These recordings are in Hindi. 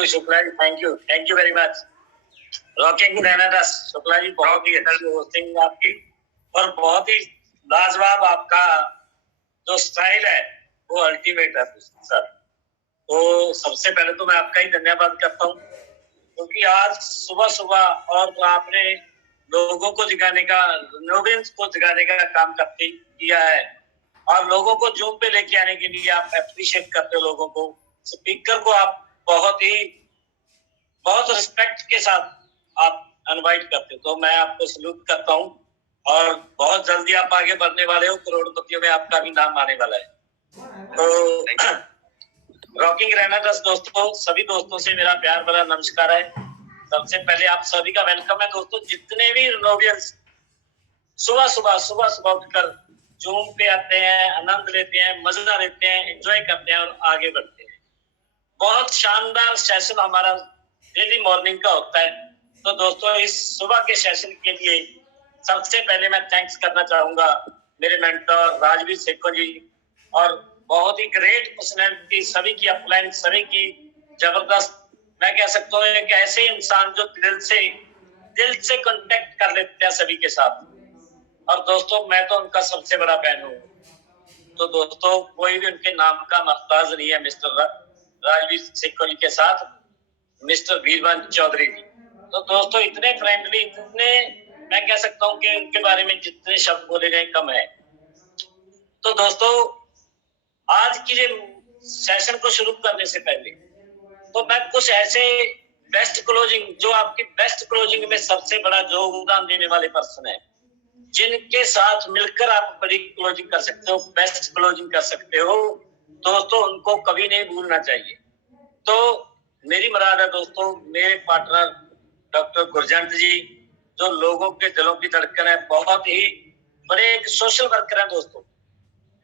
You Shukla ji, thank you very much. Rocking Grenada Shukla ji, बहुत ही अच्छी होस्टिंग आपकी और बहुत ही लाजवाब आपका जो स्टाइल है वो अल्टीमेट है सर। तो सबसे पहले तो मैं आपका ही धन्यवाद करता हूँ, क्योंकि आज सुबह सुबह और आपने लोगों को जगाने का, नोवेंस को जगाने का काम करते किया है और लोगों को जूम पे लेके आने के लिए आप अप्रिशिएट करते हो लोगों को। स्पीकर को आप बहुत रिस्पेक्ट के साथ आप इनवाइट करते हो, तो मैं आपको सल्यूट करता हूँ और बहुत जल्दी आप आगे बढ़ने वाले हो, करोड़पतियों में आपका भी नाम आने वाला है। तो रॉकिंग ग्रेनेडा दोस्तों, सभी दोस्तों से मेरा प्यार भरा नमस्कार है। सबसे पहले आप सभी का वेलकम है दोस्तों। जितने भी नोवियंस सुबह सुबह उठकर जूम पे आते हैं, आनंद लेते हैं, मजा लेते हैं, एंजॉय करते हैं और आगे बढ़ते हैं। बहुत शानदार सेशन हमारा डेली मॉर्निंग का होता है। तो दोस्तों, इस सुबह के सेशन के लिए सबसे पहले मैं थैंक्स करना चाहूंगा मेरे मेंटर राजवीर सेखो जी और बहुत ही ग्रेट पर्सनैलिटी, सभी की अपलाइन, सभी की जबरदस्त, मैं कह सकता हूँ एक ऐसे इंसान जो दिल से कांटेक्ट कर लेते हैं सभी के साथ। और दोस्तों, मैं तो उनका सबसे बड़ा फैन हूँ। तो दोस्तों, कोई भी उनके नाम का मोहताज नहीं है मिस्टर राजवीर सेखो जी के साथ मिस्टर वीरवंश चौधरी जी। तो दोस्तों, इतने फ्रेंडली, इतने, मैं कह सकता हूँ कि उनके बारे में जितने शब्द बोले गए कम है। तो दोस्तों, आज की ये सेशन को शुरू करने से पहले तो मैं कुछ ऐसे बेस्ट क्लोजिंग, जो आपकी बेस्ट क्लोजिंग में सबसे बड़ा योगदान देने वाले पर्सन है, जिनके साथ मिलकर आप बड़ी क्लोजिंग कर सकते हो, बेस्ट क्लोजिंग कर सकते हो, दोस्तों उनको कभी नहीं भूलना चाहिए। तो मेरी मुराद है दोस्तों, मेरे पार्टनर डॉक्टर गुरजंत जी, जो लोगों के दिलों की धड़कन है, बहुत ही बड़े एक सोशल वर्कर है दोस्तों।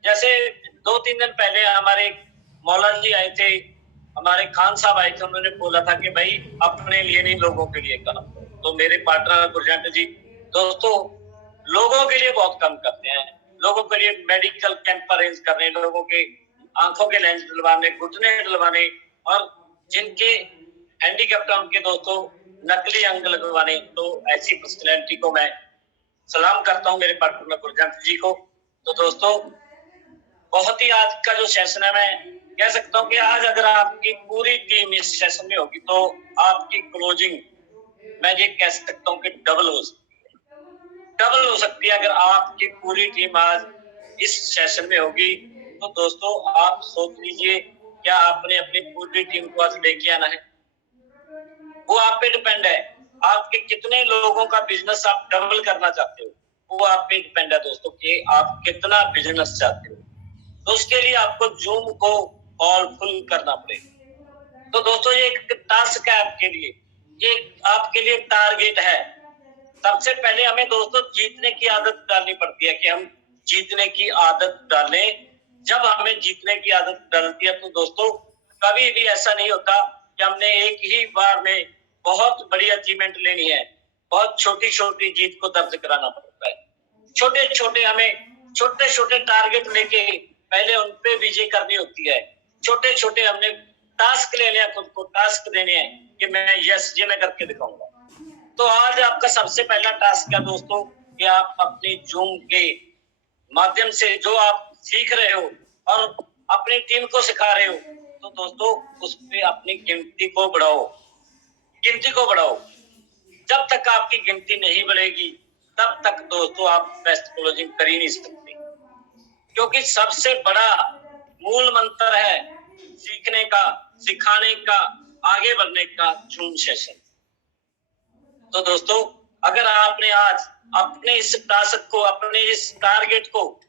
जैसे 2-3 दिन पहले हमारे मौलाना जी आए थे, हमारे खान साहब आए थे, उन्होंने बोला था कि भाई अपने लिए नहीं, लोगों के लिए काम। तो मेरे पार्टनर गुरजंत जी दोस्तों लोगों के लिए बहुत काम करते हैं, लोगों के लिए मेडिकल कैंप अरेंज करने, लोगों के आंखों के लेंस डलवाने, घुटने डलवाने और जिनके हैंडीकैप्ट उनके दोस्तों नकली अंग लगवाने। तो ऐसी पर्सनैलिटी को मैं सलाम करता हूँ, मेरे पार्टनर गुरजंत जी को। तो दोस्तों, बहुत ही आज का जो सेशन है, मैं कह सकता हूँ कि आज अगर आपकी पूरी टीम इस सेशन में होगी तो आपकी क्लोजिंग, मैं ये कह सकता हूँ कि डबल हो सकती है। अगर आपकी पूरी टीम आज इस सेशन में होगी तो दोस्तों आप सोच लीजिए, क्या आपने अपनी पूरी टीम को आज लेके आना है, वो आप पे डिपेंड है। आपके कितने लोगों का बिजनेस आप डबल करना चाहते हो, वो आप पे डिपेंड है दोस्तों कि आप कितना बिजनेस चाहते हो। तो उसके लिए आपको जूम को ऑल फुल करना पड़ेगा। तो दोस्तों, ये एक टास्क है आपके लिए, ये आपके लिए टारगेट है। सबसे पहले हमें दोस्तों जीतने की आदत डालनी पड़ती है कि हम जीतने की आदत डालें। जब हमें जीतने की आदत डालती है तो दोस्तों कभी भी ऐसा नहीं होता कि हमने एक ही बार में बहुत बड़ी अचीवमेंट लेनी है। बहुत छोटी छोटी जीत को दर्ज कराना पड़ता है। छोटे छोटे टारगेट लेके पहले उन पे विजय करनी होती है। छोटे छोटे हमने टास्क लेने हैं, खुद को टास्क देने हैं कि मैं ये मैं करके दिखाऊंगा। तो आज आपका सबसे पहला टास्क है दोस्तों कि आप अपनी जूम के माध्यम से जो आप सीख रहे हो और अपनी टीम को सिखा रहे हो, तो दोस्तों उस पे अपनी गिनती को बढ़ाओ। जब तक आपकी गिनती नहीं बढ़ेगी तब तक दोस्तों आप बेस्ट क्लोजिंग कर ही नहीं सकते, क्योंकि सबसे बड़ा मूल मंत्र है सीखने का, सिखाने का, आगे बढ़ने का जूम सेशन। तो दोस्तों, अगर आपने आज अपने इस टास्क को, अपने इस टारगेट को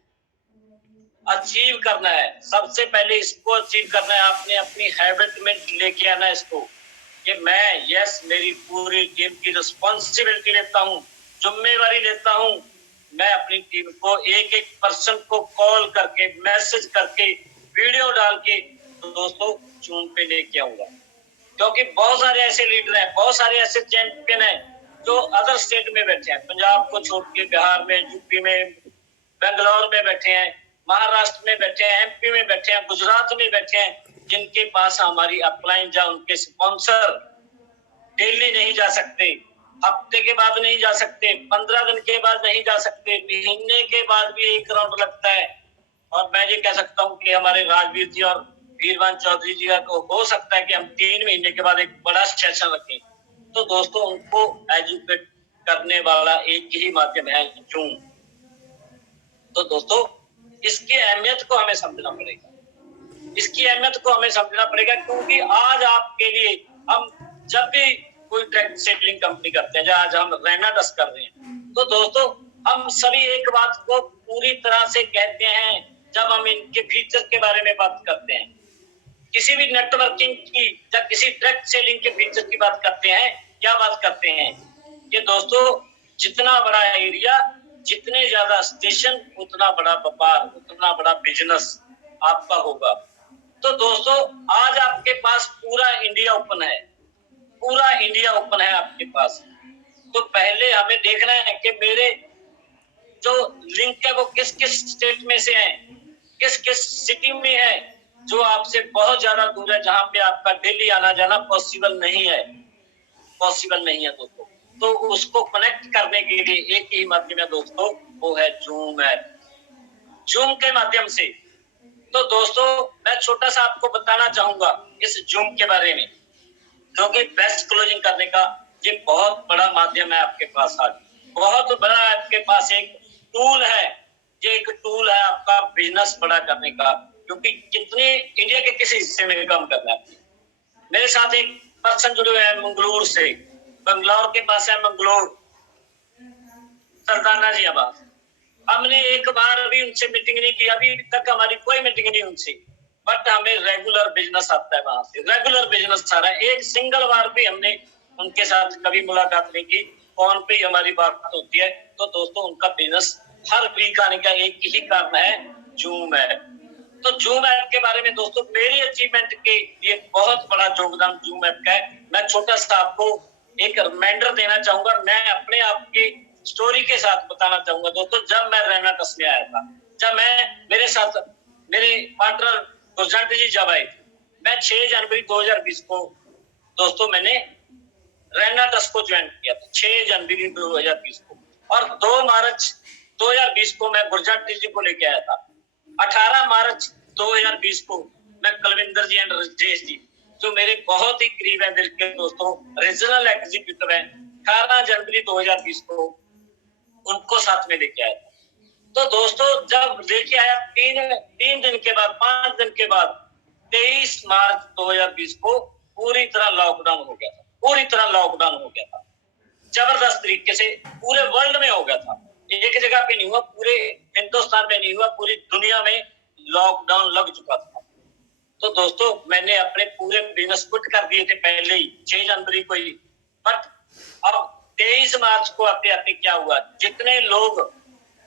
अचीव करना है, सबसे पहले इसको अचीव करना है, आपने अपनी हैबिट में लेके आना है इसको कि मैं मेरी पूरी टीम की रिस्पॉन्सिबिलिटी लेता हूँ, जिम्मेवारी लेता हूँ। मैं अपनी टीम को एक एक पर्सन को कॉल करके, मैसेज करके, वीडियो डाल के तो दोस्तों जूम पे लेके आऊंगा। क्योंकि बहुत सारे ऐसे लीडर हैं, बहुत सारे ऐसे चैंपियन हैं जो अदर स्टेट में बैठे हैं, पंजाब को छोड़ के बिहार में, यूपी में, बेंगलोर में बैठे हैं, महाराष्ट्र में बैठे हैं, एमपी में बैठे हैं, गुजरात में बैठे हैं, जिनके पास हमारी अपलाइन या उनके स्पॉन्सर डेली नहीं जा सकते, हफ्ते के बाद नहीं जा सकते, 15 दिन के बाद नहीं जा सकते, महीने के बाद भी एक राउंड लगता है। और मैं ये कह सकता हूँ कि हमारे राजवीर जी और वीरवान चौधरी जी का हो सकता है कि हम 3 महीने के बाद एक बड़ा सेशन रखें। तो दोस्तों, उनको एजुकेट करने वाला एक ही माध्यम है जूम। तो दोस्तों, इसकी अहमियत को हमें समझना पड़ेगा, इसकी अहमियत को हमें समझना पड़ेगा, क्योंकि आज आपके लिए हम जब भी कोई डायरेक्ट सेलिंग कंपनी करते हैं, जहाँ आज हम रैना दस कर रहे हैं, तो दोस्तों हम सभी एक बात को पूरी तरह से कहते हैं जब हम इनके फीचर के बारे में बात करते हैं, किसी भी नेटवर्किंग की या किसी डायरेक्ट सेलिंग के फीचर की बात करते हैं, क्या बात करते हैं कि दोस्तों जितना बड़ा एरिया, जितने ज्यादा स्टेशन, उतना बड़ा व्यापार, उतना बड़ा बिजनेस आपका होगा। तो दोस्तों, आज आपके पास पूरा इंडिया ओपन है, पूरा इंडिया ओपन है आपके पास। तो पहले हमें देखना है कि मेरे जो लिंक है वो किस किस स्टेट में से है, किस किस सिटी में है, जो आपसे बहुत ज्यादा दूर है, जहां पे आपका डेली आना जाना पॉसिबल नहीं है, पॉसिबल नहीं है दोस्तों। तो उसको कनेक्ट करने के लिए एक ही माध्यम है दोस्तों, वो है जूम ऐप। जूम के माध्यम से तो दोस्तों मैं छोटा सा आपको बताना चाहूंगा इस जूम के बारे में, क्योंकि बेस्ट क्लोजिंग करने का ये बहुत बड़ा माध्यम है आपके पास। आज बहुत बड़ा आपके पास एक टूल है, ये एक टूल है आपका बिजनेस बड़ा करने का, क्योंकि कितने इंडिया के किसी हिस्से में काम करना है। मेरे साथ एक पर्सन जुड़े हुए हैं मंगलूर से, बंगलौर के पास है मंगलौर, सरदाना जी आबाद। हमने एक बार भी उनसे मीटिंग नहीं की, अभी तक हमारी कोई मीटिंग नहीं उनसे, बट हमें रेगुलर बिजनेस आता है वहां से, रेगुलर बिजनेस आ रहा है। एक सिंगल बार भी हमने उनके साथ कभी मुलाकात नहीं की, फोन पे ही हमारी बात होती है। तो दोस्तों उनका बिजनेस हर वीक आने का एक ही कारण है, जूम ऐप। तो जूम ऐप के बारे में दोस्तों मेरी अचीवमेंट के लिए बहुत बड़ा योगदान जूम ऐप का है। मैं छोटा सा आपको एक रिमाइंडर देना चाहूंगा, मैं अपने आप की स्टोरी के साथ बताना चाहूंगा दोस्तों। जब मैं रैना दस में आया था, जब मैं मेरे साथ मेरे पार्टनर गुरजंट जी जब आए थे, मैं 6 जनवरी 2020 को दोस्तों मैंने रैना दस को ज्वाइन किया था, 6 जनवरी 2020 को। और 2 मार्च 2020 को मैं गुरजंट जी को लेके आया था। 18 मार्च 2020 को मैं कुलविंदर जी एंड राजेश जी, जो मेरे बहुत ही करीब है दिल के दोस्तों, रीजनल एग्जीक्यूटिव है, 18 जनवरी 2020 को उनको साथ में लेके आया था। तो दोस्तों जब लेके आया, तीन दिन के बाद, 5 दिन के बाद 23 मार्च 2020 को पूरी तरह लॉकडाउन हो गया था, पूरी तरह लॉकडाउन हो गया था, जबरदस्त तरीके से पूरे वर्ल्ड में हो गया था। एक जगह पे नहीं हुआ, पूरे हिंदुस्तान में नहीं हुआ, पूरी दुनिया में लॉकडाउन लग चुका था। तो दोस्तों मैंने अपने पूरे बिजनेस पुट कर दिए थे पहले ही 6 जनवरी को ही, बट अब 23 मार्च को आते आते क्या हुआ, जितने लोग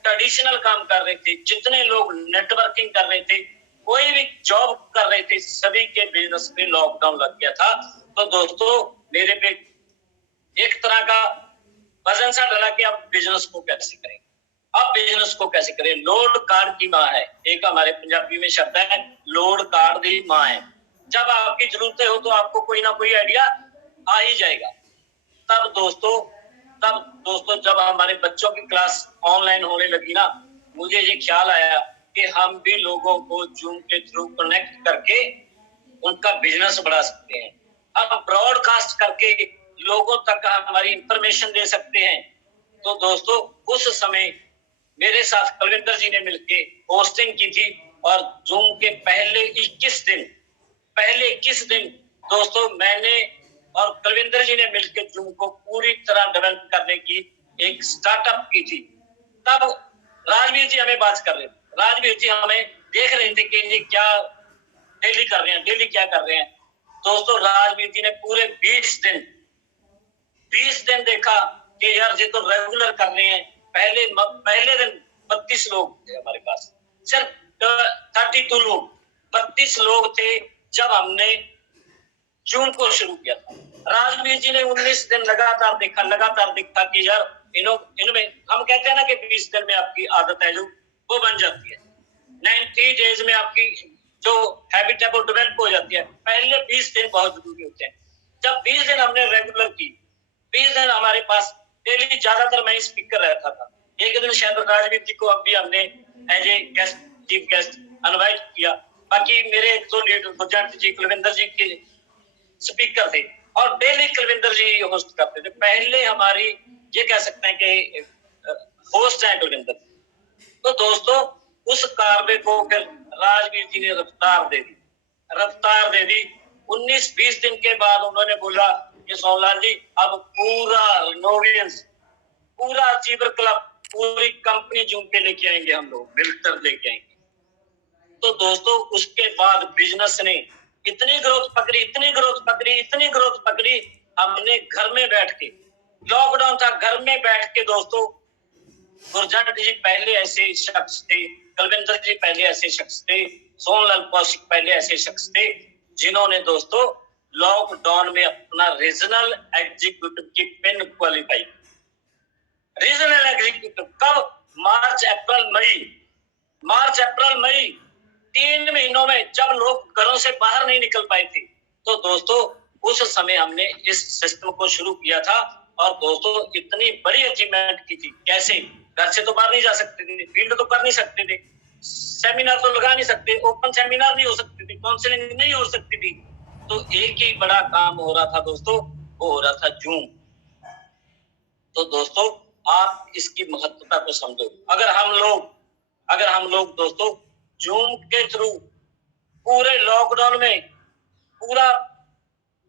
ट्रेडिशनल काम कर रहे थे, जितने लोग नेटवर्किंग कर रहे थे, कोई भी जॉब कर रहे थे, सभी के बिजनेस पे लॉकडाउन लग गया था। तो दोस्तों मेरे पे एक तरह का वजन सा डला कि अब बिजनेस को कैसे करें, अब बिजनेस को कैसे करें। लोड कार्ड की माँ है, एक हमारे पंजाबी में शब्द है, लोड कार्ड की माँ है। जब आपकी जरूरतें हो तो आपको कोई ना कोई आइडिया आ ही जाएगा। तब दोस्तों जब हमारे बच्चों की क्लास ऑनलाइन होने लगी ना, मुझे ये ख्याल आया कि हम भी लोगों को जूम के थ्रू कनेक्ट करके उनका बिजनेस बढ़ा सकते हैं। हम ब्रॉडकास्ट करके लोगों तक हमारी इंफॉर्मेशन दे सकते हैं। तो दोस्तों उस समय मेरे साथ कुलविंदर जी ने मिलके होस्टिंग की थी, और जूम के पहले 21 दिन दोस्तों मैंने और कुलविंदर जी ने मिलकर जूम को पूरी तरह डेवलप करने की एक स्टार्टअप की थी। तब राजवीर जी हमें बात कर रहे थे, राजवीर जी हमें देख रहे थे कि ये क्या डेली कर रहे हैं, डेली क्या कर रहे हैं। दोस्तों राजवीर जी ने पूरे 20 दिन देखा कि यार ये तो रेगुलर कर रहे हैं। पहले दिन 32 लोग थे हमारे पास, सिर्फ 32 लोग, 32 लोग थे जब हमने जून को शुरू किया था। राजवीर जी ने 19 दिन लगातार देखा कि यार इनमें हम कहते हैं ना कि 20 दिन में आपकी आदत है जो वो बन जाती है, 90 डेज में आपकी जो हैबिट है वो डेवलप हो जाती है। पहले 20 दिन बहुत जरूरी होते हैं। जब 20 दिन हमने रेगुलर की, 20 दिन हमारे पास डेली, ज्यादातर मैं स्पीकर रहता था। एक दिन शायद राजवीर जी को अभी हमने as a guest, chief guest invite किया। बाकी मेरे 1-2 लीडर गुरजंट जी, कुलविंदर जी के स्पीकर थे और डेली कुलविंदर जी होस्ट करते थे। पहले हमारी ये कह सकते हैं कि होस्ट है कुलविंदर। तो दोस्तों उस कार्य को फिर राजवीर जी ने रफ्तार दे दी, रफ्तार दे दी। 19-20 दिन के बाद उन्होंने बोला कि सोमलाल जी अब पूरा रिनोवेशंस, पूरा अचीवर क्लब, पूरी कंपनी जूम पे लेके आएंगे, हम लोग मिलकर लेके आएंगे। तो दोस्तों उसके बाद बिजनेस ने इतनी ग्रोथ पकड़ी, इतनी ग्रोथ पकड़ी, इतनी ग्रोथ पकड़ी, हमने घर में बैठ के, लॉकडाउन था, घर में बैठ के दोस्तों, गुरजंट जी पहले ऐसे शख्स थे, कुलविंदर जी पहले ऐसे शख्स थे, सोमलाल कौशिक पहले ऐसे शख्स थे जिन्होंने दोस्तों लॉकडाउन में अपना रीजनल एग्जीक्यूटिव की पिन क्वालिफाई। रीजनल एग्जीक्यूटिव कब? मार्च अप्रैल मई 3 महीनों में, जब लोग घरों से बाहर नहीं निकल पाए थे। तो दोस्तों उस समय हमने इस सिस्टम को शुरू किया था और दोस्तों इतनी बड़ी अचीवमेंट की थी। कैसे? घर से तो बाहर नहीं जा सकते थे, फील्ड तो कर नहीं सकते थे, सेमिनार तो लगा नहीं सकते, ओपन सेमिनार नहीं हो सकते थे, काउंसलिंग नहीं हो सकती थी। तो एक ही बड़ा काम हो रहा था दोस्तों, वो हो रहा था जूम। तो दोस्तों आप इसकी महत्वता को समझो। अगर हम लोग दोस्तों जूम के थ्रू पूरे लॉकडाउन में, पूरा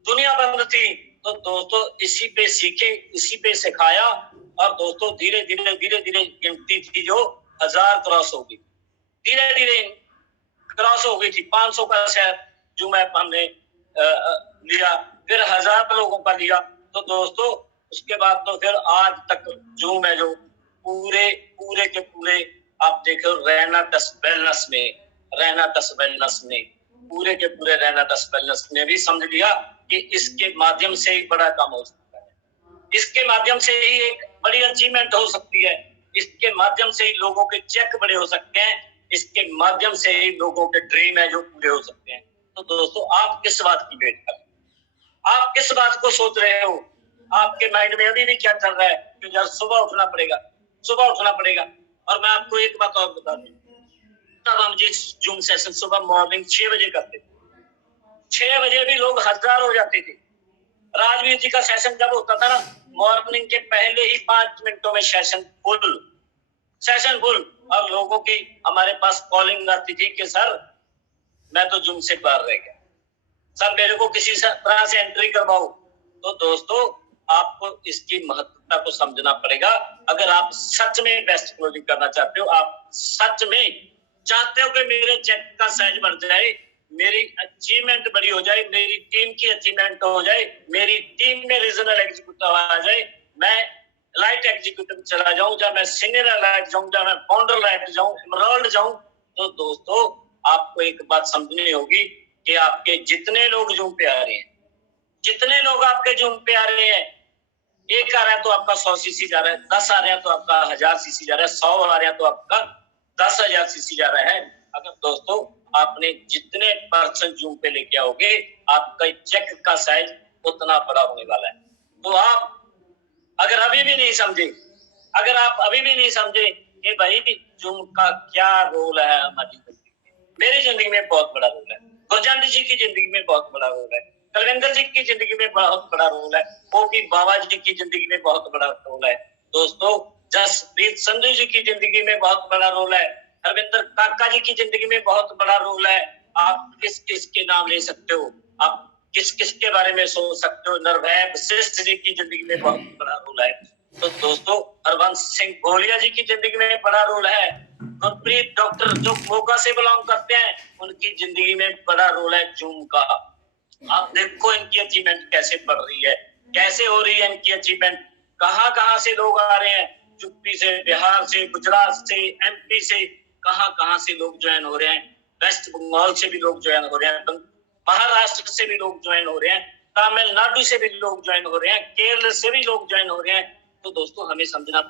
दुनिया बंद थी, तो दोस्तों इसी पे सीखे, इसी पे सिखाया और दोस्तों धीरे धीरे गिनती थी जो 1000 क्रॉस होगी, धीरे धीरे क्रॉस हो गई थी। 500 का शायद जूम ऐप हमने लिया, फिर 1000 लोगों का लिया। तो दोस्तों उसके बाद तो फिर आज तक जूम है जो पूरे के पूरे आप देखो रहना 10 वेलनेस में पूरे के पूरे रहना 10 वेलनेस ने भी समझ लिया कि इसके माध्यम से ही बड़ा काम हो सकता है, इसके माध्यम से ही एक बड़ी अचीवमेंट हो सकती है, इसके माध्यम से ही लोगों के चेक बड़े हो सकते हैं, इसके माध्यम से ही लोगों के ड्रीम है जो पूरे हो सकते हैं। तो दोस्तों आप किस बात की वेट कर, आप किस बात को सोच रहे हो? आपके माइंड में अभी भी क्या चल रहा है कि यार सुबह उठना पड़ेगा। और मैं आपको एक बात और बता दूं, तब हम जिस जूम सेशन सुबह मॉर्निंग 6 बजे करते थे, 6 बजे भी लोग 1000 हो जाते थे। राजवीर जी का सेशन जब होता था ना, मॉर्निंग के पहले ही 5 मिनटों में सेशन फुल और लोगों की हमारे पास कॉलिंग आती थी कि सर मैं तो जूम से बाहर रह गया, सर मेरे को किसी तरह से एंट्री करवाओ। तो दोस्तों आपको इसकी महत्वता को समझना पड़ेगा। अगर आप सच में बेस्ट क्लोजिंग करना चाहते हो, आप सच में चाहते हो कि मेरे चेक का साइज बढ़ जाए, मेरी अचीवमेंट बड़ी हो जाए, मेरी टीम की अचीवमेंट हो जाए, मेरी टीम में रीजनल एग्जीक्यूटिव आ जाए, मैं लाइट एग्जीक्यूटिव चला जाऊं, या मैं सीनियर लाइट जाऊं, या मैं फाउंडर लाइट जाऊं, एमराल्ड जाऊं, तो दोस्तों आपको एक बात समझनी होगी कि आपके जितने लोग जूम पे आ रहे हैं, जितने लोग आपके जूम पे आ रहे हैं, 1 आ रहा है तो आपका 100 सीसी जा रहा है, 10 आ रहे हैं तो आपका 1000 सीसी जा रहा है, 100 आ रहे हैं तो आपका 10,000 सीसी जा रहा है। अगर दोस्तों आपने जितने पर्सन जूम पे लेके आओगे, आपका चेक का साइज उतना बड़ा होने वाला है। तो आप अगर अभी भी नहीं समझे कि भाई जूम का क्या रोल है हमारी जिंदगी में, मेरी जिंदगी में बहुत बड़ा रोल है, गुरजंट जी की जिंदगी में बहुत बड़ा रोल है, कुलविंदर जी की जिंदगी में बहुत बड़ा रोल है, ओपी बाबा जी की जिंदगी में बहुत बड़ा रोल है, दोस्तों जसप्रीत संधू जी की जिंदगी में बहुत बड़ा रोल है, हरविंदर काका जी की जिंदगी में बहुत बड़ा रोल है। आप किस किस के नाम ले सकते हो, आप किस किस के बारे में सोच सकते हो? नरवैब वशिष्ठ जी की जिंदगी में बहुत बड़ा रोल है। तो दोस्तों हरवंश सिंह गोलिया जी की जिंदगी में बड़ा रोल है, गुरप्रीत डॉक्टर जो मोगा से बिलोंग करते हैं, उनकी जिंदगी में बड़ा रोल है जूम का। आप देखो इनकी अचीवमेंट कैसे बढ़ रही है, कैसे हो रही है इनकी अचीवमेंट, कहां से लोग आ रहे हैं, यूपी से, बिहार से, गुजरात से, एमपी से, कहां से लोग ज्वाइन हो रहे हैं, वेस्ट बंगाल से भी लोग ज्वाइन हो रहे हैं, महाराष्ट्र से भी लोग ज्वाइन हो रहे हैं, तमिलनाडु से भी लोग ज्वाइन हो रहे हैं, केरल से भी लोग ज्वाइन हो रहे हैं। तो दोस्तों हमें समझना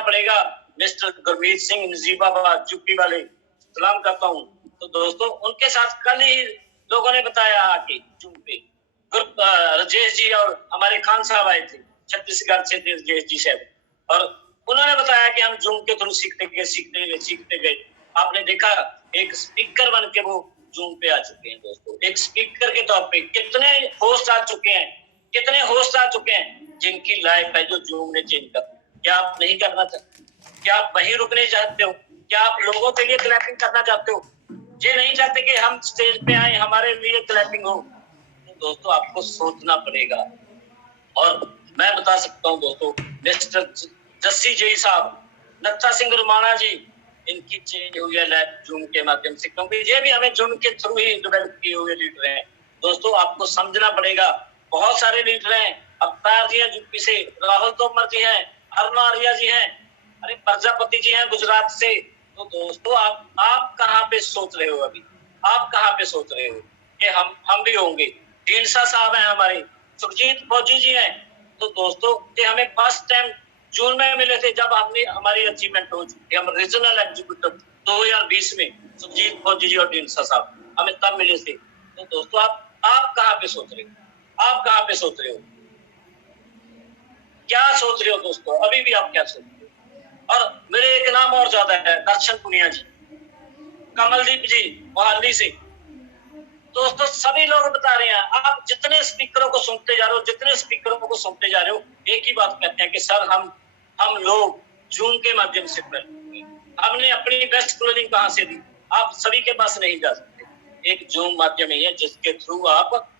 पड़ेगा। मिस्टर गुरमीत सिंह नजीबाबाद यूपी वाले, सलाम करता हूँ। तो दोस्तों उनके साथ कल ही लोगों ने बताया आके जूम पे ग्रुप राजेश जी और हमारे खान साहब आए थे छत्तीसगढ़ से राजेश जी साहब और उन्होंने बताया कि हम जूम के थ्रू सीखते गए। आपने देखा एक स्पीकर बन के वो जूम पे आ चुके हैं दोस्तों। एक स्पीकर के तौर पे कितने होस्ट आ चुके हैं जिनकी लाइफ है जो जूम ने चेंज कर। क्या आप नहीं करना चाहते? क्या आप वहीं रुकने चाहते हो? क्या आप लोगों के लिए क्लैपिंग करना चाहते हो? ये नहीं चाहते कि हम स्टेज पे आए हमारे लिए क्लैपिंग हो। तो दोस्तों आपको सोचना पड़ेगा। और मैं बता सकता हूँ दोस्तों मिस्टर जस्सी जी साहब, नत्था सिंह रुमाना जी, इनकी चेंज हुई है लाइफ जूम के माध्यम से, क्योंकि ये भी हमें जूम के थ्रू ही डेवलप किए हुए लीडर हैं। दोस्तों आपको समझना पड़ेगा। बहुत सारे लीडर हैं, अवतार जी हैं यूपी से, राहुल तोमर जी हैं, अरुणा आर्या जी हैं, अरे प्रजापति जी हैं गुजरात से। तो दोस्तों आप कहाँ पे सोच रहे हो? अभी आप कहाँ पे सोच रहे हो कि हम भी होंगे? ढींडसा साहब हैं हमारे, सुरजीत फौजी जी हैं। तो दोस्तों ये हमें फर्स्ट टाइम जून में मिले थे जब हमने हमारी अचीवमेंट हो चुकी है। हम रीजनल एग्जीक्यूटिव 2020 में सुरजीत फौजी जी और ढींडसा साहब हमें तब मिले थे। तो दोस्तों आप कहाँ पे सोच रहे हो? आप कहाँ पे सोच रहे हो? क्या सोच रहे हो दोस्तों? अभी भी आप क्या सोच रहे हो? और मेरे एक नाम और ज्यादा है, दर्शन पुनिया जी, कमलदीप जी मोहाली से। दोस्तों सभी लोग बता रहे हैं, आप जितने स्पीकरों को सुनते जा रहे हो एक ही बात कहते हैं कि सर हम लोग जूम के माध्यम से हमने अपनी बेस्ट क्लोजिंग कहां से दी? आप सभी के पास नहीं जा सकते। एक जूम माध्यम ही है जिसके थ्रू आप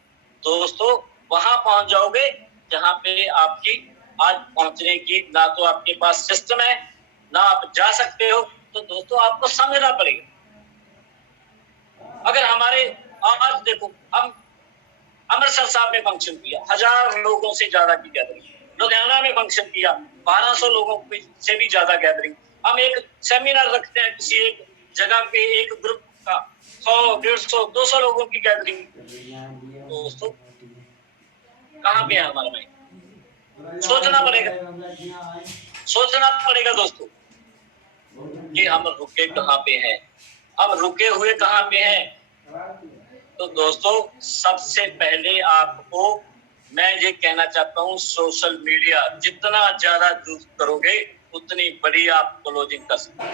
दोस्तों वहां पहुंच जाओगे जहां पे आपकी आज पहुंचने की ना तो आपके पास सिस्टम है, ना आप जा सकते हो। तो दोस्तों आपको समझना पड़ेगा। अगर हमारे आज देखो, हम अमृतसर साहब में फंक्शन किया, 1000 लोगों से ज्यादा की गैदरिंग, लुधियाना में फंक्शन किया, 1200 लोगों से भी ज्यादा गैदरिंग। हम एक सेमिनार रखते हैं किसी एक जगह पे, एक ग्रुप का 100, 150, 200 लोगों की गैदरिंग। दोस्तों कहाँ पे है हमारा भाई? सोचना पड़ेगा दोस्तों कि हम रुके कहाँ पे हैं, हम रुके हुए कहाँ पे हैं। तो दोस्तों सबसे पहले आपको मैं ये कहना चाहता हूँ, सोशल मीडिया जितना ज्यादा यूज करोगे उतनी बड़ी आप क्लोजिंग कर सकते हो।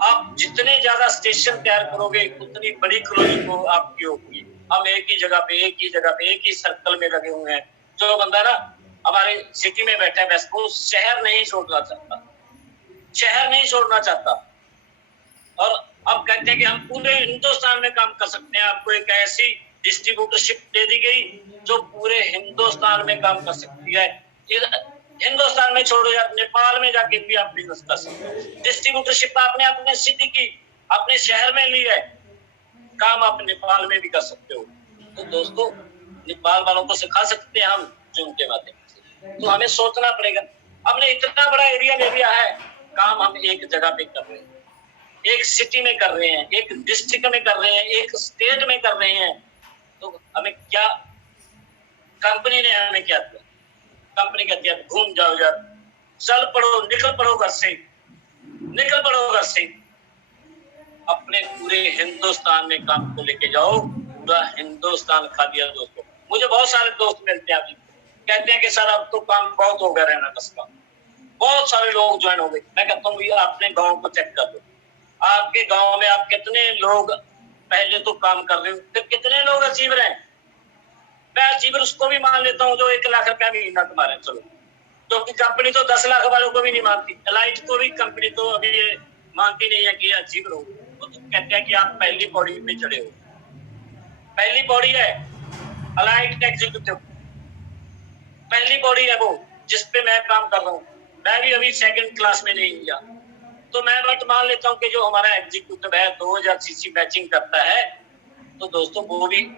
आप जितने ज्यादा स्टेशन तैयार करोगे उतनी बड़ी क्लोजिंग हो आपकी होगी। हम एक ही जगह पे एक ही सर्कल में लगे हुए हैं। जो बंदा ना हमारे सिटी में बैठा है बस वो शहर नहीं छोड़ना चाहता। और अब कहते हैं कि हम पूरे हिंदुस्तान में काम कर सकते हैं। आपको एक ऐसी डिस्ट्रीब्यूटरशिप दे दी गई जो पूरे हिंदुस्तान में काम कर सकती है। हिंदुस्तान में छोड़ो या नेपाल में जाके भी आप बिजनेस कर सकते हो। डिस्ट्रीब्यूटरशिप आपने अपने सिटी की, अपने शहर में ली है, काम आप नेपाल में भी कर सकते हो। तो दोस्तों नेपाल वालों को सिखा सकते हैं हम जूम के माध्यम से। तो हमें सोचना पड़ेगा। हमने इतना बड़ा एरिया ले लिया है, काम हम एक जगह पे कर रहे हैं, एक सिटी में कर रहे हैं, एक डिस्ट्रिक्ट में कर रहे हैं, एक स्टेट में कर रहे हैं। तो हमें क्या, कंपनी ने हमें क्या दिया? कंपनी कहती है घूम जाओ यार, चल पड़ो, निकल पड़ो घर से, अपने पूरे हिंदुस्तान में काम को लेके जाओ। पूरा हिंदुस्तान खा दिया दोस्तों। मुझे बहुत सारे दोस्त मिलते हैं अभी, कहते हैं कि सर अब तो काम बहुत हो गया रहना बस का, बहुत सारे लोग ज्वाइन हो गए। मैं कहता हूँ भैया अपने गाँव को चेक कर लो, आपके गांव में आप कितने लोग पहले तो काम कर रहे हो, फिर कितने लोग अचीवर हैं? मैं अचीवर उसको भी मान लेता हूँ जो 1 लाख रुपया महीना कमा रहे हैं, चलो, क्योंकि कंपनी तो 10 लाख वालों को भी नहीं मानती, एलाइट को भी कंपनी तो अभी ये मानती नहीं है कि ये अचीवर हो। वो तो कहते हैं कि आप पहली पौड़ी पे चढ़े हो। पहली पौड़ी है एलाइट एग्जीक्यूटिव, पहली पौड़ी है वो जिसपे मैं काम कर रहा हूँ। मैं भी अभी 2nd क्लास में नहीं गया, तो मैं बट मान लेता हूँ कि जो हमारा एग्जीक्यूटिव है 2000 सीसी बैचिंग करता है, तो दोस्तों वो भी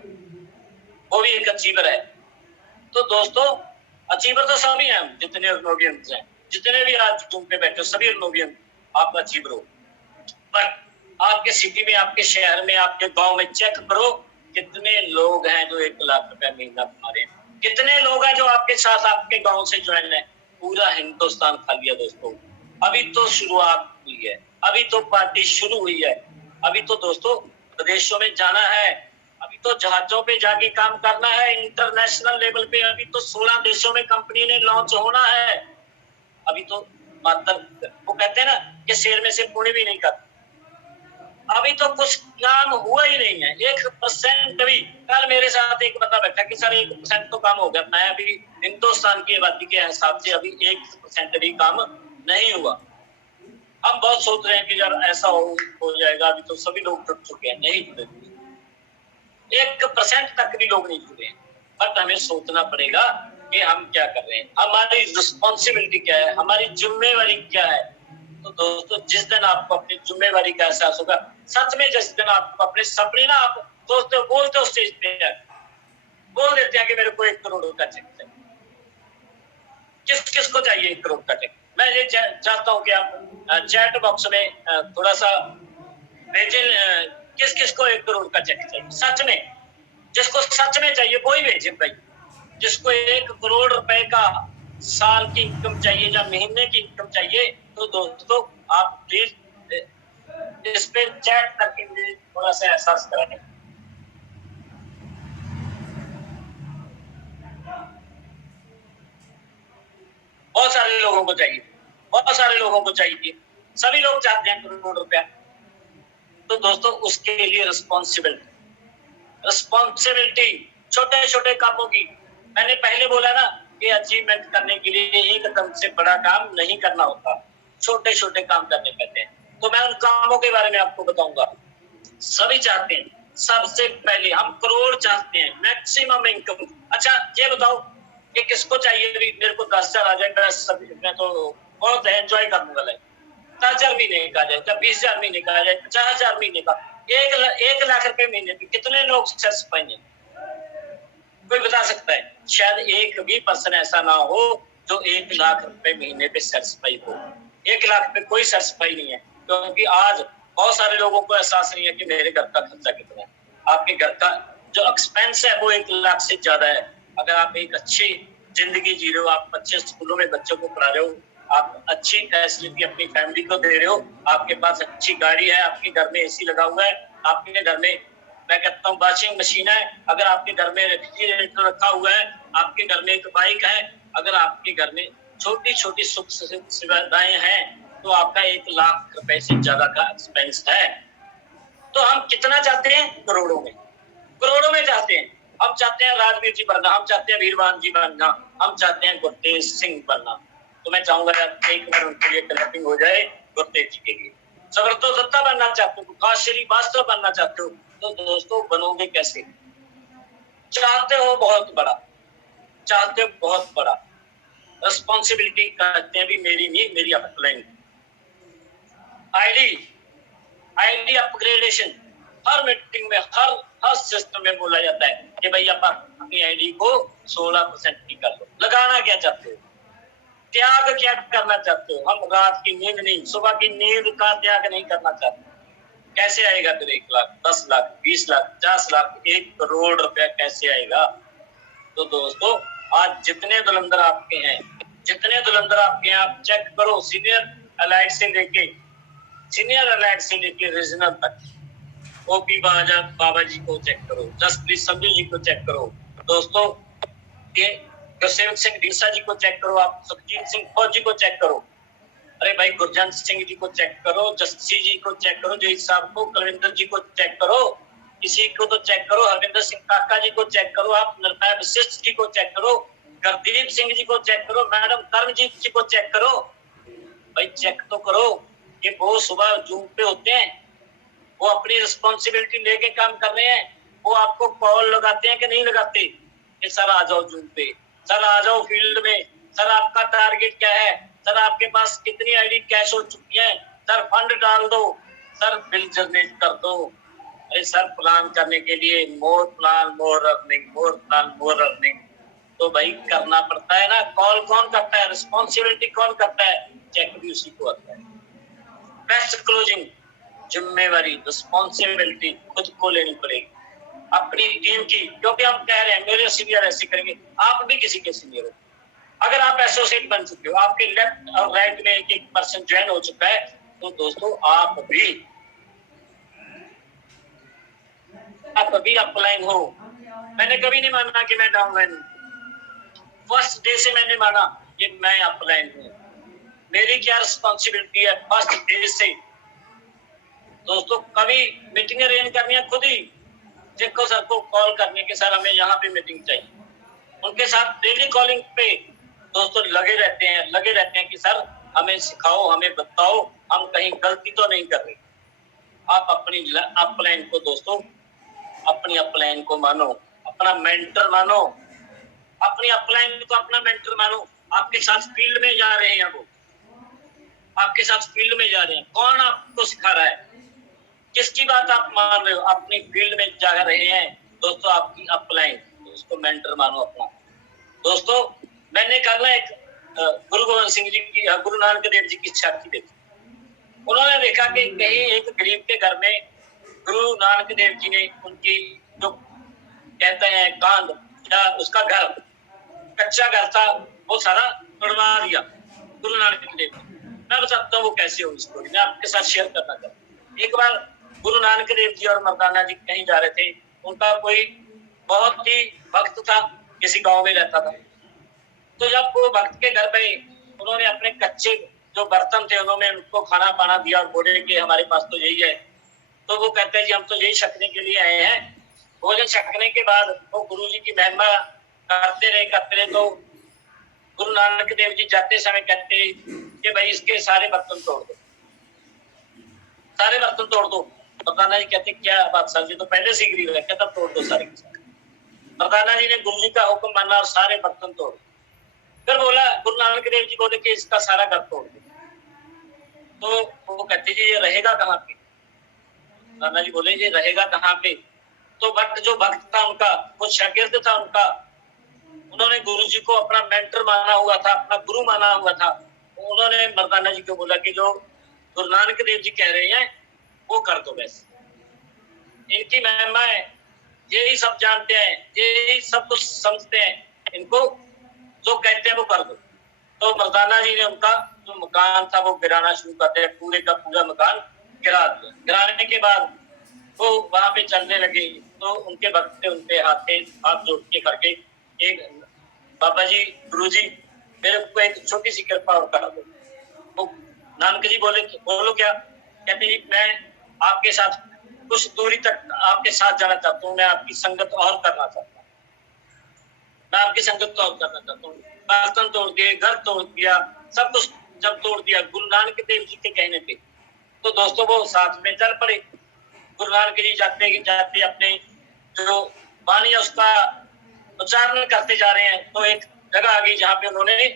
एक अचीवर है। तो दोस्तों अचीवर तो सभी हैं, जितने अर्नोवियंस हैं, जितने भी आज जूम पे बैठे सभी अर्नोवियन आप अचीवर हो। बट आपके सिटी में, आपके शहर में, आपके गांव में चेक करो कितने लोग हैं जो 1 लाख रुपया महीना कमा रहे हैं, कितने लोग हैं जो आपके साथ आपके गाँव से ज्वाइन है। पूरा हिंदुस्तान खा लिया दोस्तों। अभी तो शुरुआत हुई है, अभी तो पार्टी शुरू हुई है। अभी तो दोस्तों प्रदेशों में जाना है, अभी तो जहाजों पे जाके काम करना है इंटरनेशनल लेवल पे। अभी तो 16 देशों में कंपनी ने लॉन्च होना है। अभी तो मतलब वो कहते हैं ना कि शेर में से पुणे भी नहीं कर, अभी तो कुछ काम हुआ ही नहीं है 1% भी। कल मेरे साथ एक बंदा बैठा कि सर 1% तो काम हो गया। मैं अभी हिंदुस्तान की आबादी के हिसाब से अभी 1% भी काम नहीं हुआ। हम बहुत सोच रहे हैं कि यार ऐसा हो जाएगा, अभी तो सभी लोग जुट चुके हैं, नहीं जुड़े, 1% तक भी लोग नहीं जुड़े हैं। बट हमें सोचना पड़ेगा कि हम क्या कर रहे हैं, हमारी रिस्पॉन्सिबिलिटी क्या है, हमारी जिम्मेवारी क्या है। तो दोस्तों जिस दिन आपको अपनी जिम्मेवारी का एहसास होगा, सच में जिस दिन आपको अपने सपने ना आप सोचते हो, बोलते हो स्टेज पे, बोल देते हैं कि मेरे को 1 करोड़ का चेक चाहिए। किस किस को चाहिए 1 करोड़ का चेक? मैं ये चाहता हूँ कि आप चैट बॉक्स में थोड़ा सा भेजें, किस किस को 1 करोड़ का चेक चाहिए सच में। जिसको सच में चाहिए वही भेजे भाई। जिसको 1 करोड़ रुपए का साल की इनकम चाहिए या महीने की इनकम चाहिए, तो दोस्तों आप प्लीज इस पे चैट करके मुझे थोड़ा सा एहसास कराएं। बहुत सारे लोगों को चाहिए, बहुत सारे लोगों को चाहिए, सभी लोग चाहते हैं करोड़ रुपया। तो दोस्तों उसके लिए रिस्पॉन्सिबिलिटी छोटे छोटे कामों की, मैंने पहले बोला ना कि अचीवमेंट करने के लिए एकदम से बड़ा काम नहीं करना होता, छोटे छोटे काम करने पड़ते हैं। तो मैं उन कामों के बारे में आपको बताऊंगा। सभी चाहते हैं, सबसे पहले हम करोड़ चाहते हैं, मैक्सिमम इनकम। अच्छा ये बताओ कि किसको चाहिए मेरे को 10,000 आ जाए, मैं तो बहुत एंजॉय करने वाला है। 10,000 महीने का आ जाए, 20,000 महीने का आ जाए, 50,000 महीने का, 1 लाख रुपए महीने पे कितने लोग सक्सेस पाएंगे? कोई बता सकता है? शायद एक भी पर्सन ऐसा ना हो जो 1 लाख रुपए महीने पे सेटिस्फाई हो। 1 लाख पे कोई सेटिस्फाई नहीं है, क्योंकि आज बहुत सारे लोगों को एहसास नहीं है कि मेरे घर का खर्चा कितना है। आपके घर का जो एक्सपेंस है वो 1 लाख से ज्यादा है। अगर आप एक अच्छी जिंदगी जी रहे हो, आप अच्छे स्कूलों में बच्चों को पढ़ा रहे हो, आप अच्छी फैसिलिटी अपनी फैमिली को दे रहे हो, आपके पास अच्छी गाड़ी है, आपके घर में एसी लगा हुआ है, आपके घर में मैं कहता हूँ वॉशिंग मशीन है, अगर आपके घर में रेफ्रिजरेटर रखा हुआ है, आपके घर में एक बाइक है, अगर आपके घर में छोटी छोटी सुख सुविधाएं हैं, तो आपका 1 लाख रुपए से ज्यादा का एक्सपेंस है। तो हम कितना चाहते हैं? करोड़ों में, करोड़ों में चाहते हैं। हम चाहते हैं राजवीर जी बनना, हम चाहते हैं वीरवान जी बनना, हम चाहते हैं गुरतेज सिंह बनना। तो मैं चाहूंगा एक बार उनके लिए क्लैपिंग हो जाए गुरतेज जी के लिए। सगर्तो दत्ता बनना चाहते हो, प्रकाश श्रीवास्तव बनना चाहते हो, तो दोस्तों बनोगे कैसे? चाहते हो बहुत बड़ा, चाहते हो बहुत बड़ा, रिस्पॉन्सिबिलिटी कहते हैं भी मेरी नहीं, मेरी अपलाइन। आईडी अपग्रेडेशन हर मीटिंग में, हर सिस्टम में बोला जाता है कि भाई आप अपनी आईडी को 16% की कर लो। लगाना क्या चाहते हो? त्याग क्या करना चाहते हो? हम रात की नींद नहीं, सुबह की नींद का त्याग नहीं करना चाहते। कैसे आएगा फिर 1 लाख, 10 लाख, 20 लाख, 50 लाख, 1 करोड़ रुपया कैसे आएगा? तो दोस्तों आज जितने धुरंधर आपके हैं, जितने धुरंधर आपके हैं, आप चेक करो सीनियर अलाइड से लेके रीजनल तक। ओपी बाबा जी को चेक करो, जसप्रीत संधू जी को चेक करो, दोस्तों गुरसेवक सिंह ढींसा जी को चेक करो, आप सुखजीत सिंह फौजी को चेक करो, अरे भाई गुरजंत सिंह जी को चेक करो, जस्सी जी को चेक करो, जय साहब को, कुलविंदर जी को चेक करो, किसी को तो चेक करो, हरविंदर सिंह काका जी को चेक करो, आप निर्भय वशिष्ठ जी को चेक करो, गुरदीप सिंह जी को चेक करो, मैडम कर्मजीत जी को चेक करो। भाई चेक तो करो कि वो सुबह जूम पे होते हैं, वो अपनी रिस्पॉन्सिबिलिटी लेके काम कर रहे हैं, वो आपको कॉल लगाते हैं कि नहीं लगाते कि सर आ जाओ जूम पे, सर आ जाओ फील्ड में, सर आपका टारगेट क्या है, सर आपके पास कितनी आईडी कैश हो चुकी है, सर फंड डाल दो, सर बिल जनरेट कर दो। अरे सर प्लान करने के लिए मोर प्लान मोर अर्निंग, मोर प्लान मोर अर्निंग, तो भाई करना पड़ता है ना। कॉल कौन करता है, रिस्पॉन्सिबिलिटी कौन करता है? चेक भी उसी को आता है। बेस्ट क्लोजिंग, जिम्मेवारी, रिस्पॉन्सिबिलिटी खुद को लेनी पड़ेगी, अपनी टीम की, क्योंकि हम कह रहे हैं मेरे सीनियर ऐसे करेंगे, आप भी किसी के सीनियर हो। अगर आप एसोसिएट बन चुके हो, आपके लेफ्ट और राइट में एक पर्सन ज्वाइन हो चुका है, तो दोस्तों आप भी आप अभी अपलाइन हो। मैंने कभी नहीं माना कि मैं डाउनलाइन हूँ। फर्स्ट डे से मैंने माना कि मैं अपलाइन हूँ। मेरी क्या रिस्पॉन्सिबिलिटी है फर्स्ट डे से। दोस्तों कभी मीटिंग अरेंज करनी है खुद ही जेको सर को कॉल करने के सर हमें यहाँ पे मीटिंग चाहिए। उनके साथ डेली कॉलिंग पे दोस्तों लगे रहते हैं कि सर हमें सिखाओ, हमें बताओ, हम कहीं गलती तो नहीं कर रहे। आप अपनी अपलाइन को दोस्तों, अपनी अपलाइन को मानो, अपना मेंटर मानो, अपनी अपलाइन को अपना मेंटर मानो। आपके साथ फील्ड में जा रहे हैं वो, आपके साथ फील्ड में जा रहे हैं। कौन आपको सिखा रहा है, किसकी बात आप मान रहे हो? अपनी फील्ड में जा रहे हैं दोस्तों, आपकी अपलाइन, उसको मेंटर मानो अपना। दोस्तों मैंने कल एक गुरु गोविंद सिंह जी की, गुरु नानक देव जी की छाती देखी। उन्होंने देखा कि कहीं एक गरीब के घर में गुरु नानक देव जी ने उनकी जो कहते हैं कांध या उसका घर, कच्चा घर था, वो सारा तोड़वा दिया गुरु नानक देव जी। मैं बताता हूँ वो कैसे हुई स्टोरी, मैं आपके साथ शेयर करना चाहता हूँ। एक बार गुरु नानक देव जी और मर्दाना जी कहीं जा रहे थे। उनका कोई बहुत ही भक्त था, किसी गांव में रहता था। तो जब वो भक्त के घर पे उन्होंने अपने कच्चे जो बर्तन थे उन्होंने उनको खाना पाना दिया और बोले कि हमारे पास तो यही है। तो वो कहते हैं जी हम तो यही छकने के लिए आए हैं। भोजन छकने के बाद वो गुरु जी की महिमा करते रहे। तो गुरु नानक देव जी जाते समय कहते कि भाई इसके सारे बर्तन तोड़ दो, सारे बर्तन तोड़ दो। मर्दाना जी कहते क्या बात सर जी, तो पहले से गिरी हुआ है। कहता तोड़ दो सारे के सारे। मर्दाना जी ने गुरु जी का हुक्म माना और सारे बर्तन तोड़। फिर बोला गुरु नानक देव जी बोले कि इसका सारा घर तोड़ दो। तो वो कहते जी ये रहेगा कहाँ पे? नाना जी बोले ये रहेगा कहाँ पे? तो भक्त जो भक्त था उनका, वो शागिर्द था उनका, उन्होंने गुरु जी को अपना मेंटर माना हुआ था, अपना गुरु माना हुआ था। उन्होंने मर्दाना जी को बोला कि जो गुरु नानक देव जी कह रहे हैं वो कर दो। वैसे इनकी महिमा है, यही सब जानते हैं, यही सब कुछ समझते हैं, इनको जो कहते हैं वो कर दो। तो मर्दाना जी ने उनका जो मकान था वो गिराना शुरू कर दिया, पूरे का पूरा मकान गिरा दिया। गिराने के बाद वो वहां पे चलने लगे। तो उनके भक्त थे, उनके हाथ जोड़ के करके एक बाबा जी, गुरु जी मेरे को एक छोटी सी कृपा और करा दो। तो नानक जी बोले बोलो क्या? कहते जी मैं आपके साथ कुछ दूरी तक आपके साथ जाना चाहता हूँ, मैं आपकी संगत और करना चाहता हूँ, मैं आपकी संगत और करना चाहता हूँ। बर्तन तोड़ दिए, घर तोड़ दिया, सब कुछ जब तोड़ दिया गुरु नानक देव जी के कहने पे, तो दोस्तों वो साथ में चल पड़े। गुरु नानक जी जाते जाते अपने जो वाणी है उसका उच्चारण करते जा रहे हैं। तो एक जगह आ गई जहाँ पे उन्होंने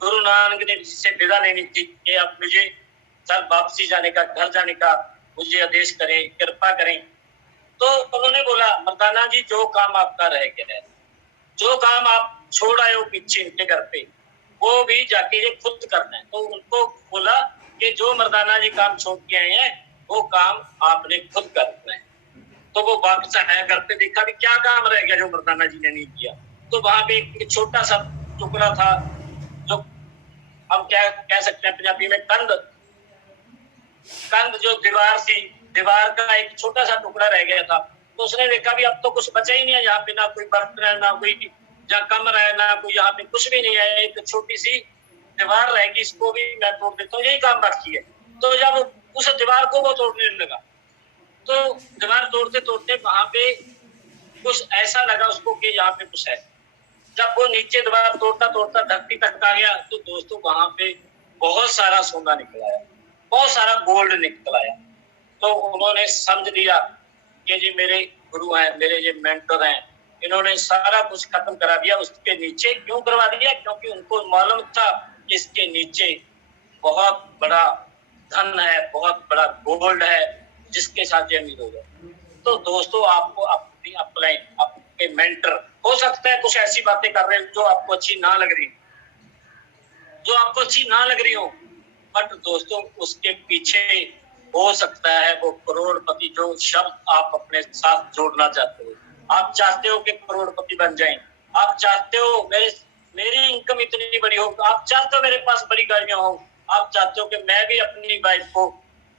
गुरु नानक देव जी से विदा लेनी थी कि अब मुझे सर वापसी जाने का, घर जाने का मुझे आदेश करें, कृपा करें। तो उन्होंने बोला मर्दाना जी जो काम आपका रह गया है, जो काम आप छोड़ आए हो पीछे इनके घर पे, वो भी जाके ये खुद करना है। तो उनको बोला कि जो मर्दाना जी काम छोड़ के आए हैं वो काम आपने खुद करना है। तो वो वापस आया, घर पे देखा कि क्या काम रह गया जो मर्दाना जी ने नहीं किया। तो वहां पे एक छोटा सा टुकड़ा था, जो हम क्या कह सकते हैं पंजाबी में कंध, कंध जो दीवार थी, दीवार का एक छोटा सा टुकड़ा रह गया था। तो उसने देखा भी अब तो कुछ बचा ही नहीं है यहाँ पे, ना कोई बर्तन है, ना कोई जहाँ कमरा है, ना कोई यहाँ पे कुछ भी नहीं है, एक छोटी सी दीवार रहेगी, इसको भी मैं तोड़ देता हूँ, यही काम बाकी है। तो जब उस दीवार को वो तोड़ने लगा, तो दीवार तोड़ते तोड़ते वहां पे कुछ ऐसा लगा उसको कि यहाँ पे कुछ है। जब वो नीचे दीवार तोड़ता तोड़ता धरती तक आ गया, तो दोस्तों वहां पे बहुत सारा सोना निकल आया, बहुत सारा गोल्ड निकल आया। तो उन्होंने समझ लिया कि जी मेरे गुरु हैं, मेरे ये मेंटर हैं, इन्होंने सारा कुछ खत्म करा दिया। उसके नीचे क्यों करवा दिया? क्योंकि उनको मालूम था कि इसके नीचे बहुत बड़ा धन है, बहुत बड़ा गोल्ड है, जिसके साथ ये अमीर हो गए। तो दोस्तों आपको अपनी अपलाइन, आपके मेंटर, हो सकता है कुछ ऐसी बातें कर रहे हो जो आपको अच्छी ना लग रही, जो आपको अच्छी ना लग रही हो, बट दोस्तों उसके पीछे हो सकता है वो करोड़पति जो शब्द आप अपने साथ जोड़ना चाहते हो। आप चाहते हो कि करोड़पति बन जाएं, आप चाहते हो मेरी इनकम इतनी बड़ी हो, आप चाहते हो मेरे पास बड़ी गाड़ियां हो, आप चाहते हो कि मैं भी अपनी वाइफ को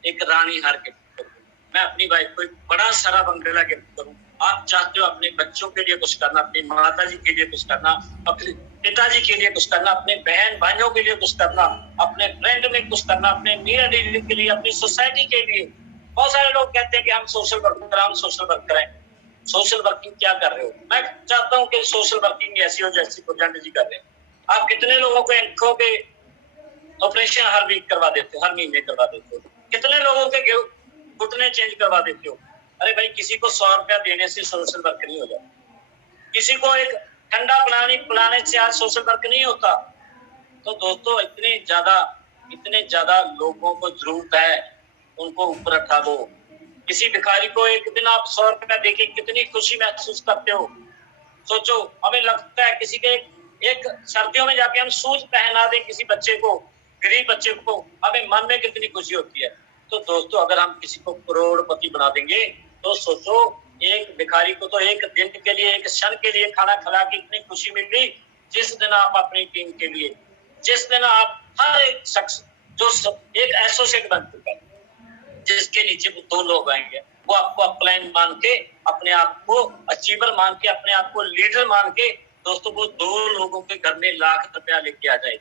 एक रानी हार गिफ्ट करूं, मैं अपनी वाइफ को एक बड़ा सारा बंगला गिफ्ट करूं, आप चाहते हो अपने बच्चों के लिए कुछ करना, अपनी माता जी के लिए कुछ करना, अपने पिताजी के लिए कुछ करना, अपने बहन भाइयों के लिए कुछ करना, अपने फ्रेंड में कुछ करना, अपने नियर रिलेटिव के लिए, अपनी सोसाइटी के लिए। बहुत सारे लोग कहते हैं कि हम सोशल वर्कर, हम सोशल वर्कर हैं। सोशल वर्किंग क्या कर रहे हो? मैं चाहता हूँ कि सोशल वर्किंग ऐसी हो जैसी प्रचंड जी कर रहे हैं। आप कितने लोगों को आंखों के ऑपरेशन हर वीक करवा देते हो, हर महीने करवा देते हो? कितने लोगों के घुटने चेंज करवा देते हो? अरे भाई, किसी को 100 रुपया देने से सोशल वर्क नहीं हो जाता। किसी को एक ठंडा पिलाने से आज सोशल वर्क नहीं होता। तो दोस्तों, इतने ज्यादा लोगों को जरूरत है, उनको ऊपर उठा दो। किसी भिखारी को एक दिन आप 100 रुपया देके कितनी खुशी महसूस करते हो? सोचो, हमें लगता है किसी के एक सर्दियों में जाके हम शूज पहना दें किसी बच्चे को, गरीब बच्चे को, हमें मन में कितनी खुशी होती है। तो दोस्तों, अगर हम किसी को करोड़पति बना देंगे तो सोचो, एक भिखारी को तो एक दिन के लिए, एक क्षण के लिए खाना खिला के इतनी खुशी मिल गई। जिस दिन आप अपनी टीम के लिए, जिस दिन आप हर एक शख्स जो एक एसोसिएट बन चुका है, जिसके नीचे 2 लोग आएंगे, वो आपको अपलाइन मान के, अपने आप को अचीवर मान के, अपने आप को लीडर मान के, दोस्तों वो 2 लोगों के घर में लाख रुपया लेके आ जाए।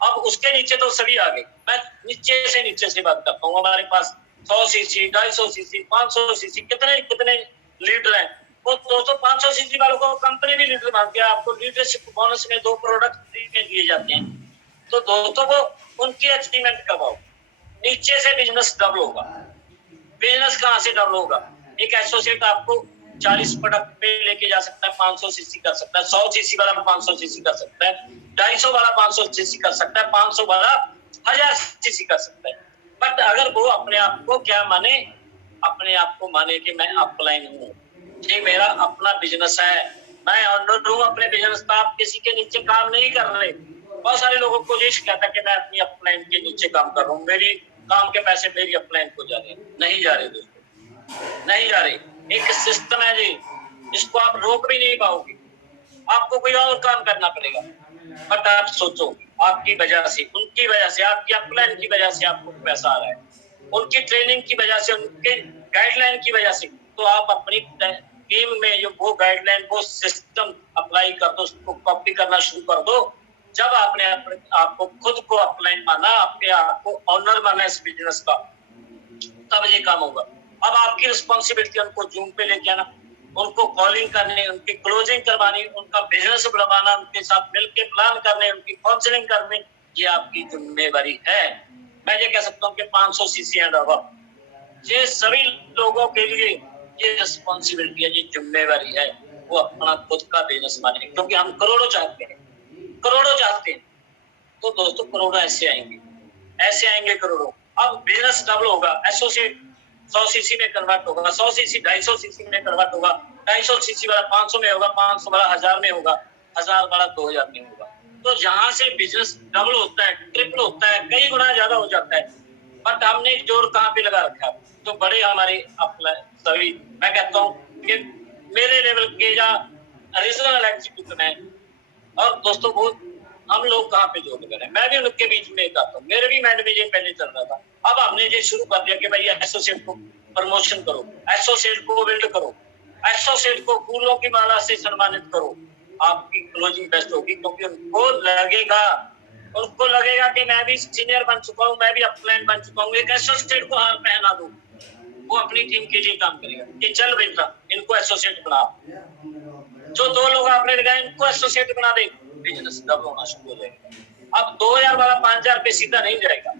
अब उसके नीचे तो सभी आ गए, मैं नीचे से बात करता हूँ। हमारे पास 100 सीसी, 250 सीसी, 500 सीसी, कितने लीडर हैं। वो 200-500 सीसी वालों को कंपनी भी लीडर मानती है। आपको लीडरशिप बोनस में 2 प्रोडक्ट फ्री में दिए जाते हैं। तो दोस्तों, वो उनकी अचीवमेंट करवाओ, नीचे से बिजनेस डबल होगा। बिजनेस कहाँ से डबल होगा? एक एसोसिएट आपको 40 प्रोडक्ट पे लेके जा सकता है, 500 सीसी कर सकता है, 100 सीसी वाला 500 सीसी कर सकता है, 250 वाला 500 सीसी कर सकता है, 500 वाला 1000 सीसी कर सकता है। बट अगर वो अपने आप को क्या माने, अपने आप को माने कि मैं अपलाइन हूँ, ये मेरा अपना बिजनेस है, मैं ऑनर हूँ अपने बिजनेस का, आप किसी के नीचे काम नहीं कर रहे। बहुत सारे लोगों को ये शिकायत है कि मैं अपनी अपलाइन के नीचे काम कर रहा हूँ, मेरी काम के पैसे मेरी अपलाइन को जा रहे। नहीं जा रहे दोस्तों, नहीं जा रहे। एक सिस्टम है जी, इसको आप रोक भी नहीं पाओगे, आपको कोई और काम करना पड़ेगा। बट आप सोचो, आपकी वजह से, उनकी वजह से, आपकी अपलाइन की वजह से आपको पैसा आ रहा है, उनकी ट्रेनिंग की वजह से, उनके गाइडलाइन की वजह से। तो आप अपनी टीम में जो वो गाइडलाइन, वो सिस्टम अप्लाई कर दो, उसको कॉपी करना शुरू कर दो। जब आपने आपको खुद को अपलाइन माना, अपने आप को ऑनर माना इस बिजनेस का, तब ये काम होगा। अब आपकी रिस्पॉन्सिबिलिटी उनको जूम पे लेके आना, उनको कॉलिंग करनी, उनकी क्लोजिंग करवानी, उनका बिजनेस बढ़ाना, उनके साथ मिलकर प्लान करने, उनकी काउंसलिंग करने, ये आपकी जिम्मेवारी है। मैं ये कह सकता हूँ कि 500 सीसी एंड अबव, ये सभी लोगों के लिए ये रिस्पॉन्सिबिलिटी है, ये जिम्मेवारी है। वो अपना खुद का बिजनेस माने, क्योंकि हम करोड़ों चाहते हैं, करोड़ों चाहते हैं। तो दोस्तों, करोड़ों ऐसे आएंगे करोड़ों। अब बिजनेस डबल होगा, एसोसिएट 100 सीसी में कन्वर्ट होगा, 100 सीसी 250 सीसी में कन्वर्ट होगा, 250 सीसी वाला 500 में होगा, 500 वाला 1000 में होगा, 1000 वाला 2000 में होगा। तो जहां से बिजनेस डबल होता है, ट्रिपल होता है, कई गुना ज्यादा हो जाता है। बट हमने जोर कहाँ पे लगा रखा है? तो बड़े हमारे सभी, मैं कहता हूँ कि मेरे लेवल के या रीजनल एग्जीक्यूटिव हैं, और दोस्तों वो हम लोग कहाँ पे जोड़ कर, मैं भी उनके बीच में आता हूँ। मेरे भी माइंड में ये पहले चल रहा था, अब हमने ये शुरू कर दिया कि भाई एसोसिएट को प्रमोशन करो, एसोसिएट को बिल्ड करो, एसोसिएट को फूलों की माला से सम्मानित करो। आपकी क्लोजिंग बेस्ट होगी, क्योंकि उनको लगेगा कि मैं भी सीनियर बन चुका हूँ, मैं भी अपलाइन बन चुका हूँ। एक एसोसिएट को हार पहना दो, वो अपनी टीम के लिए काम करेगा कि चल बेटा, इनको एसोसिएट बना। जो 2 लोग आपने लगाए, इनको एसोसिएट बना दे, बिजनेस डबल होना शुरू हो जाएगा। अब 2000 वाला 5000 पे सीधा नहीं जाएगा,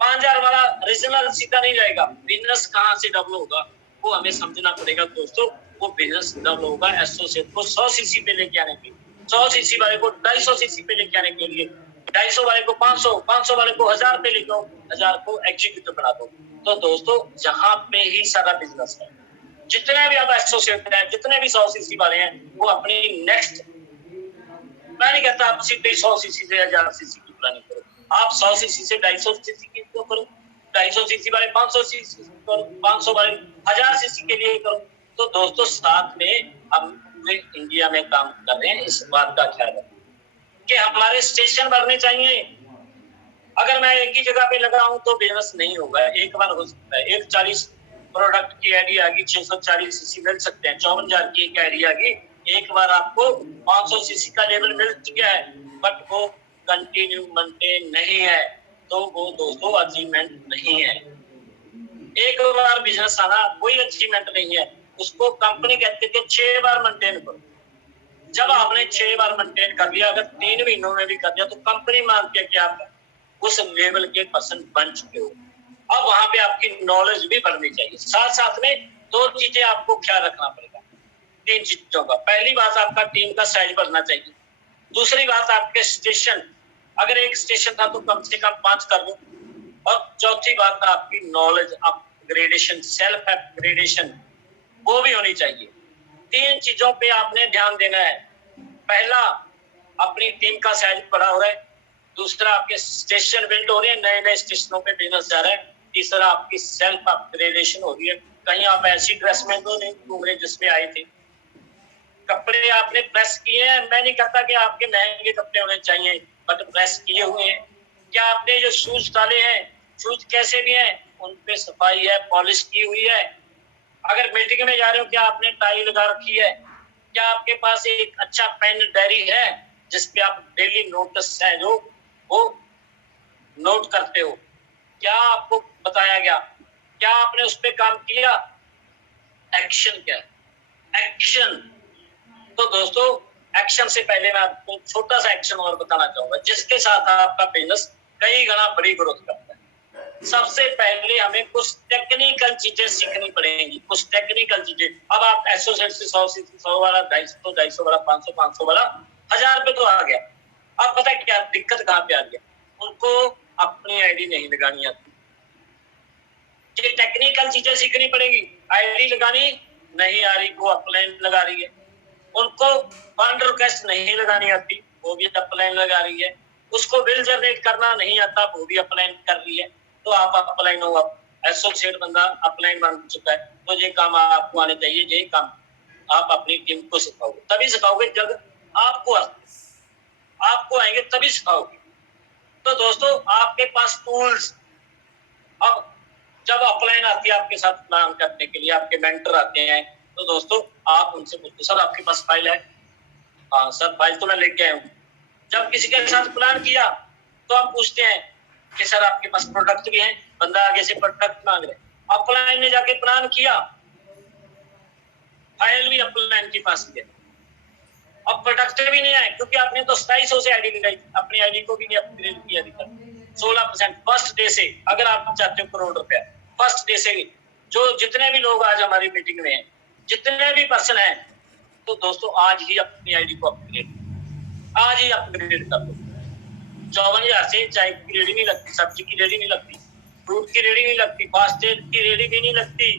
5000 वाला रीजनल सीधा नहीं जाएगा। बिजनेस कहाँ से डबल होगा, वो हमें समझना पड़ेगा दोस्तों। वो बिजनेस डबल होगा एसोसिएट को 100 सीसी पे लेके आने के लिए, 100 सीसी वाले को 250 सीसी पे लेके आने के लिए, 250 वाले को 500, 500 वाले को 1000 पे लेके आओ, 1000 को एग्जीक्यूटिव बना दो। तो दोस्तों, जहां पे ही सारा बिजनेस है, जितने भी आप एसोसिएट हैं, जितने भी 100 सीसी वाले हैं, वो अपनी नेक्स्ट, मैं नहीं कहता आप सीधे 100 सीसी से 1000 सीसी की प्लानिंग करो, आप 100 सीसी से 250 सीसी की तो करो, 250 सीसी वाले 500 सीसी करो, 500 वाले 1000 सीसी के लिए करो। तो दोस्तों, साथ में हम पूरे इंडिया में काम कर रहे हैं। इस बात का ख्याल रखें कि हमारे स्टेशन बढ़ने चाहिए। अगर मैं एक ही जगह पे लगा हूं तो बिजनेस नहीं होगा। एक बार हो सकता है एक 40 प्रोडक्ट की आईडी आ गई 640 सीसी मिल सकते हैं, 54,000 की एक आईडी आ गई, एक बार आपको 500 सीसी का लेवल मिल गया है, बट वो कंटिन्यू मेंटेन नहीं है, तो वो दोस्तों अचीवमेंट नहीं है। एक बार बिजनेस आना कोई अचीवमेंट नहीं है, उसको कंपनी कहती है 6 बार मेंटेन करो। जब आपने 6 बार मेंटेन कर लिया, अगर 3 महीनों में भी कर दिया, तो कंपनी मानती है कि आप उस लेवल के पर्सन बन चुके हो। अब वहां पे आपकी नॉलेज भी बढ़नी चाहिए। साथ साथ में 2 चीजें आपको ख्याल रखना पड़ेगा, 3 चीजों का। पहली बात, आपका टीम का साइज बढ़ना चाहिए। दूसरी बात, आपके स्टेशन, अगर एक स्टेशन था तो कम से कम 5 कर दो। और चौथी बात, आपकी नॉलेज अपग्रेडेशन, सेल्फ अपग्रेडेशन, वो भी होनी चाहिए। 3 चीजों पे आपने ध्यान देना है। पहला, अपनी टीम का साइज बढ़ा हो रहा है। दूसरा, आपके स्टेशन बिल्ड हो रहे हैं, नए नए स्टेशनों पे बिजनेस जा रहा है। तीसरा, आपकी सेल्फ अपग्रेडेशन हो रही है। कहीं आप ऐसी ड्रेस में तो नहीं घूम रहे जिसमें आए थे। कपड़े आपने प्रेस किए हैं, मैं नहीं कहता कि आपके महंगे कपड़े होने चाहिए, बट प्रेस किए हुए हैं। क्या आपने जो शूज डाले हैं, शूज कैसे भी हैं, उन पे सफाई है, पॉलिश की हुई है। अगर मीटिंग में जा रहे हो, क्या आपने टाई लगा रखी है? क्या आपके पास एक अच्छा पेन डायरी है जिसपे आप डेली नोट्स है जो वो नोट करते हो? क्या आपको बताया गया? क्या आपने उस पर काम किया? एक्शन क्या है? एक्शन। तो दोस्तों, एक्शन से पहले मैं आपको छोटा सा एक्शन और बताना चाहूंगा, जिसके साथ आपका बिजनेस कई गुना बड़ी ग्रोथ करता है। सबसे पहले हमें कुछ टेक्निकल चीजें सीखनी पड़ेंगी, कुछ टेक्निकल चीजें। अब आप एसोसिएट से 100 वाला, 250 वाला, 500 वाला, 1000 पे तो आ गया। अब पता है क्या दिक्कत कहाँ पे आ गया? उनको अपनी आईडी नहीं लगानी आती। ये टेक्निकल चीजें सीखनी पड़ेगी। आईडी लगानी नहीं आ रही, वो अपलाइन लगा रही है। उनको फंड रिक्वेस्ट नहीं लगानी आती, वो भी अपलाइन लगा रही है। उसको बिल जनरेट करना नहीं आता, वो भी अपलाइन कर रही है। तो आप अपलाइन हो, एसोसिएट बंदा अपलाइन बन चुका है, तो ये काम आपको आने चाहिए। यही काम आप अपनी टीम को सिखाओगे, तभी सिखाओगे जब आपको आएंगे, तभी सिखाओगे। तो दोस्तों, आपके पास टूल्स, अब जब अपलाइन आती है आपके साथ प्लान करने के लिए, आपके मेंटर आते हैं, तो दोस्तों आप उनसे पूछते, सर आपके पास फाइल है? हाँ सर, फाइल तो मैं लेके आया हूँ। जब किसी के साथ प्लान किया तो हम पूछते हैं कि सर आपके पास प्रोडक्ट भी है? बंदा आगे से प्रोडक्ट मांग रहे। अपलाइन ने जाके प्लान किया, फाइल भी अपलाइन के पास है, अब प्रोडक्ट भी नहीं आए, क्योंकि आपने तो 2700 से आईडी लगाई, अपनी आईडी को भी नहीं अपग्रेड किया। 16% फर्स्ट डे से। अगर आप चाहते हो करोड़ रुपया, फर्स्ट डे से जो जितने भी लोग आज हमारी मीटिंग में हैं, जितने भी पर्सन हैं, तो दोस्तों आज ही अपनी आईडी को अपग्रेड, आज ही अपग्रेड कर दो। 54,000 से चाय की रेडी नहीं लगती, सब्जी की रेडी नहीं लगती, फ्रूट की रेडी नहीं लगती, फास्टेड की रेडी भी नहीं लगती।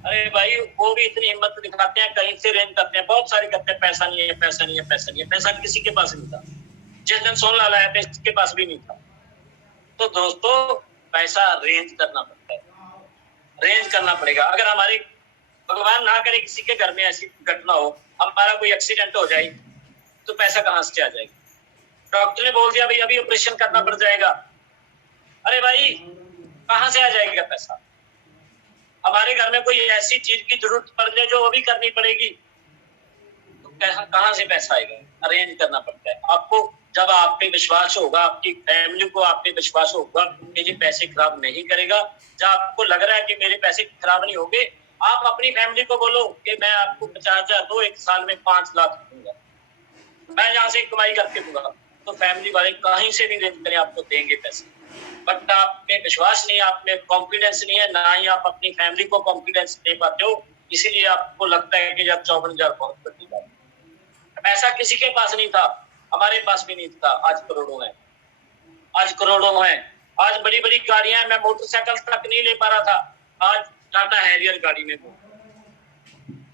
अरे भाई, वो भी इतनी हिम्मत दिखाते हैं, कहीं से रेंज करते हैं, बहुत सारे करते हैं, पैसा नहीं है, पैसा नहीं है, पैसा नहीं है। पैसा किसी के पास नहीं था। जिस दिन सोन लाल आया था, इसके पास भी नहीं था। तो दोस्तों, पैसा रेंज करना पड़ता है, रेंज करना पड़ेगा। अगर हमारी, भगवान ना करे, किसी के घर में ऐसी घटना हो, हमारा कोई एक्सीडेंट हो जाए, तो पैसा कहाँ से आ जाएगा? डॉक्टर ने बोल दिया भाई अभी ऑपरेशन करना पड़ जाएगा, अरे भाई कहाँ से आ जाएगा पैसा? हमारे घर में कोई ऐसी चीज की जरूरत पड़ जाए जो वो भी करनी पड़ेगी, तो कहाँ से पैसा आएगा? अरेंज करना पड़ता है आपको। जब आप पे विश्वास होगा, आपकी फैमिली को आप पे विश्वास होगा कि ये पैसे खराब नहीं करेगा, जब आपको लग रहा है कि मेरे पैसे खराब नहीं होंगे, आप अपनी फैमिली को बोलो कि मैं आपको 50,000 दो, एक साल में 5 लाख दूंगा, मैं यहाँ से कमाई करके दूंगा। तो फैमिली वाले कहीं से भी रेंज करें, आपको देंगे पैसे। बट आप में विश्वास नहीं है, आप में कॉन्फिडेंस नहीं है, ना ही आप अपनी फैमिली को कॉन्फिडेंस दे पाते हो, इसीलिए आपको लगता है कि जब 54,000 बहुत बड़ी बात। पैसा किसी के पास नहीं था, हमारे पास भी नहीं था। आज करोड़ों है, आज करोड़ों है। आज बड़ी बड़ी गाड़ियां, मैं मोटरसाइकिल तक नहीं ले पा रहा था, आज टाटा हैरियर गाड़ी में हूँ।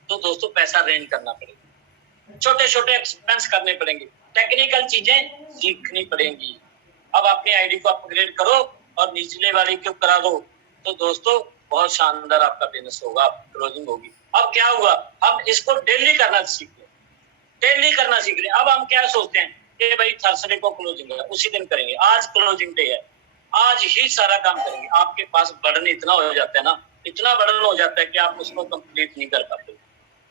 तो दोस्तों, पैसा रेंज करना पड़ेगा, छोटे छोटे एक्सपेंस करने पड़ेंगे, टेक्निकल चीजें सीखनी पड़ेंगी। अब अपनी आईडी को अपग्रेड करो और निचले वाले को करा दो, तो दोस्तों बहुत शानदार आपका बिजनेस होगा, क्लोजिंग होगी। अब क्या हुआ, हम इसको डेली करना सीख लें, डेली करना सीख लें। अब हम क्या सोचते हैं कि भाई थर्सडे को क्लोजिंग है, उसी दिन करेंगे, आज क्लोजिंग डे है, आज ही सारा काम करेंगे। आपके पास बर्डन इतना हो जाता है ना, इतना बर्डन हो जाता है कि आप उसको कंप्लीट नहीं कर पाते।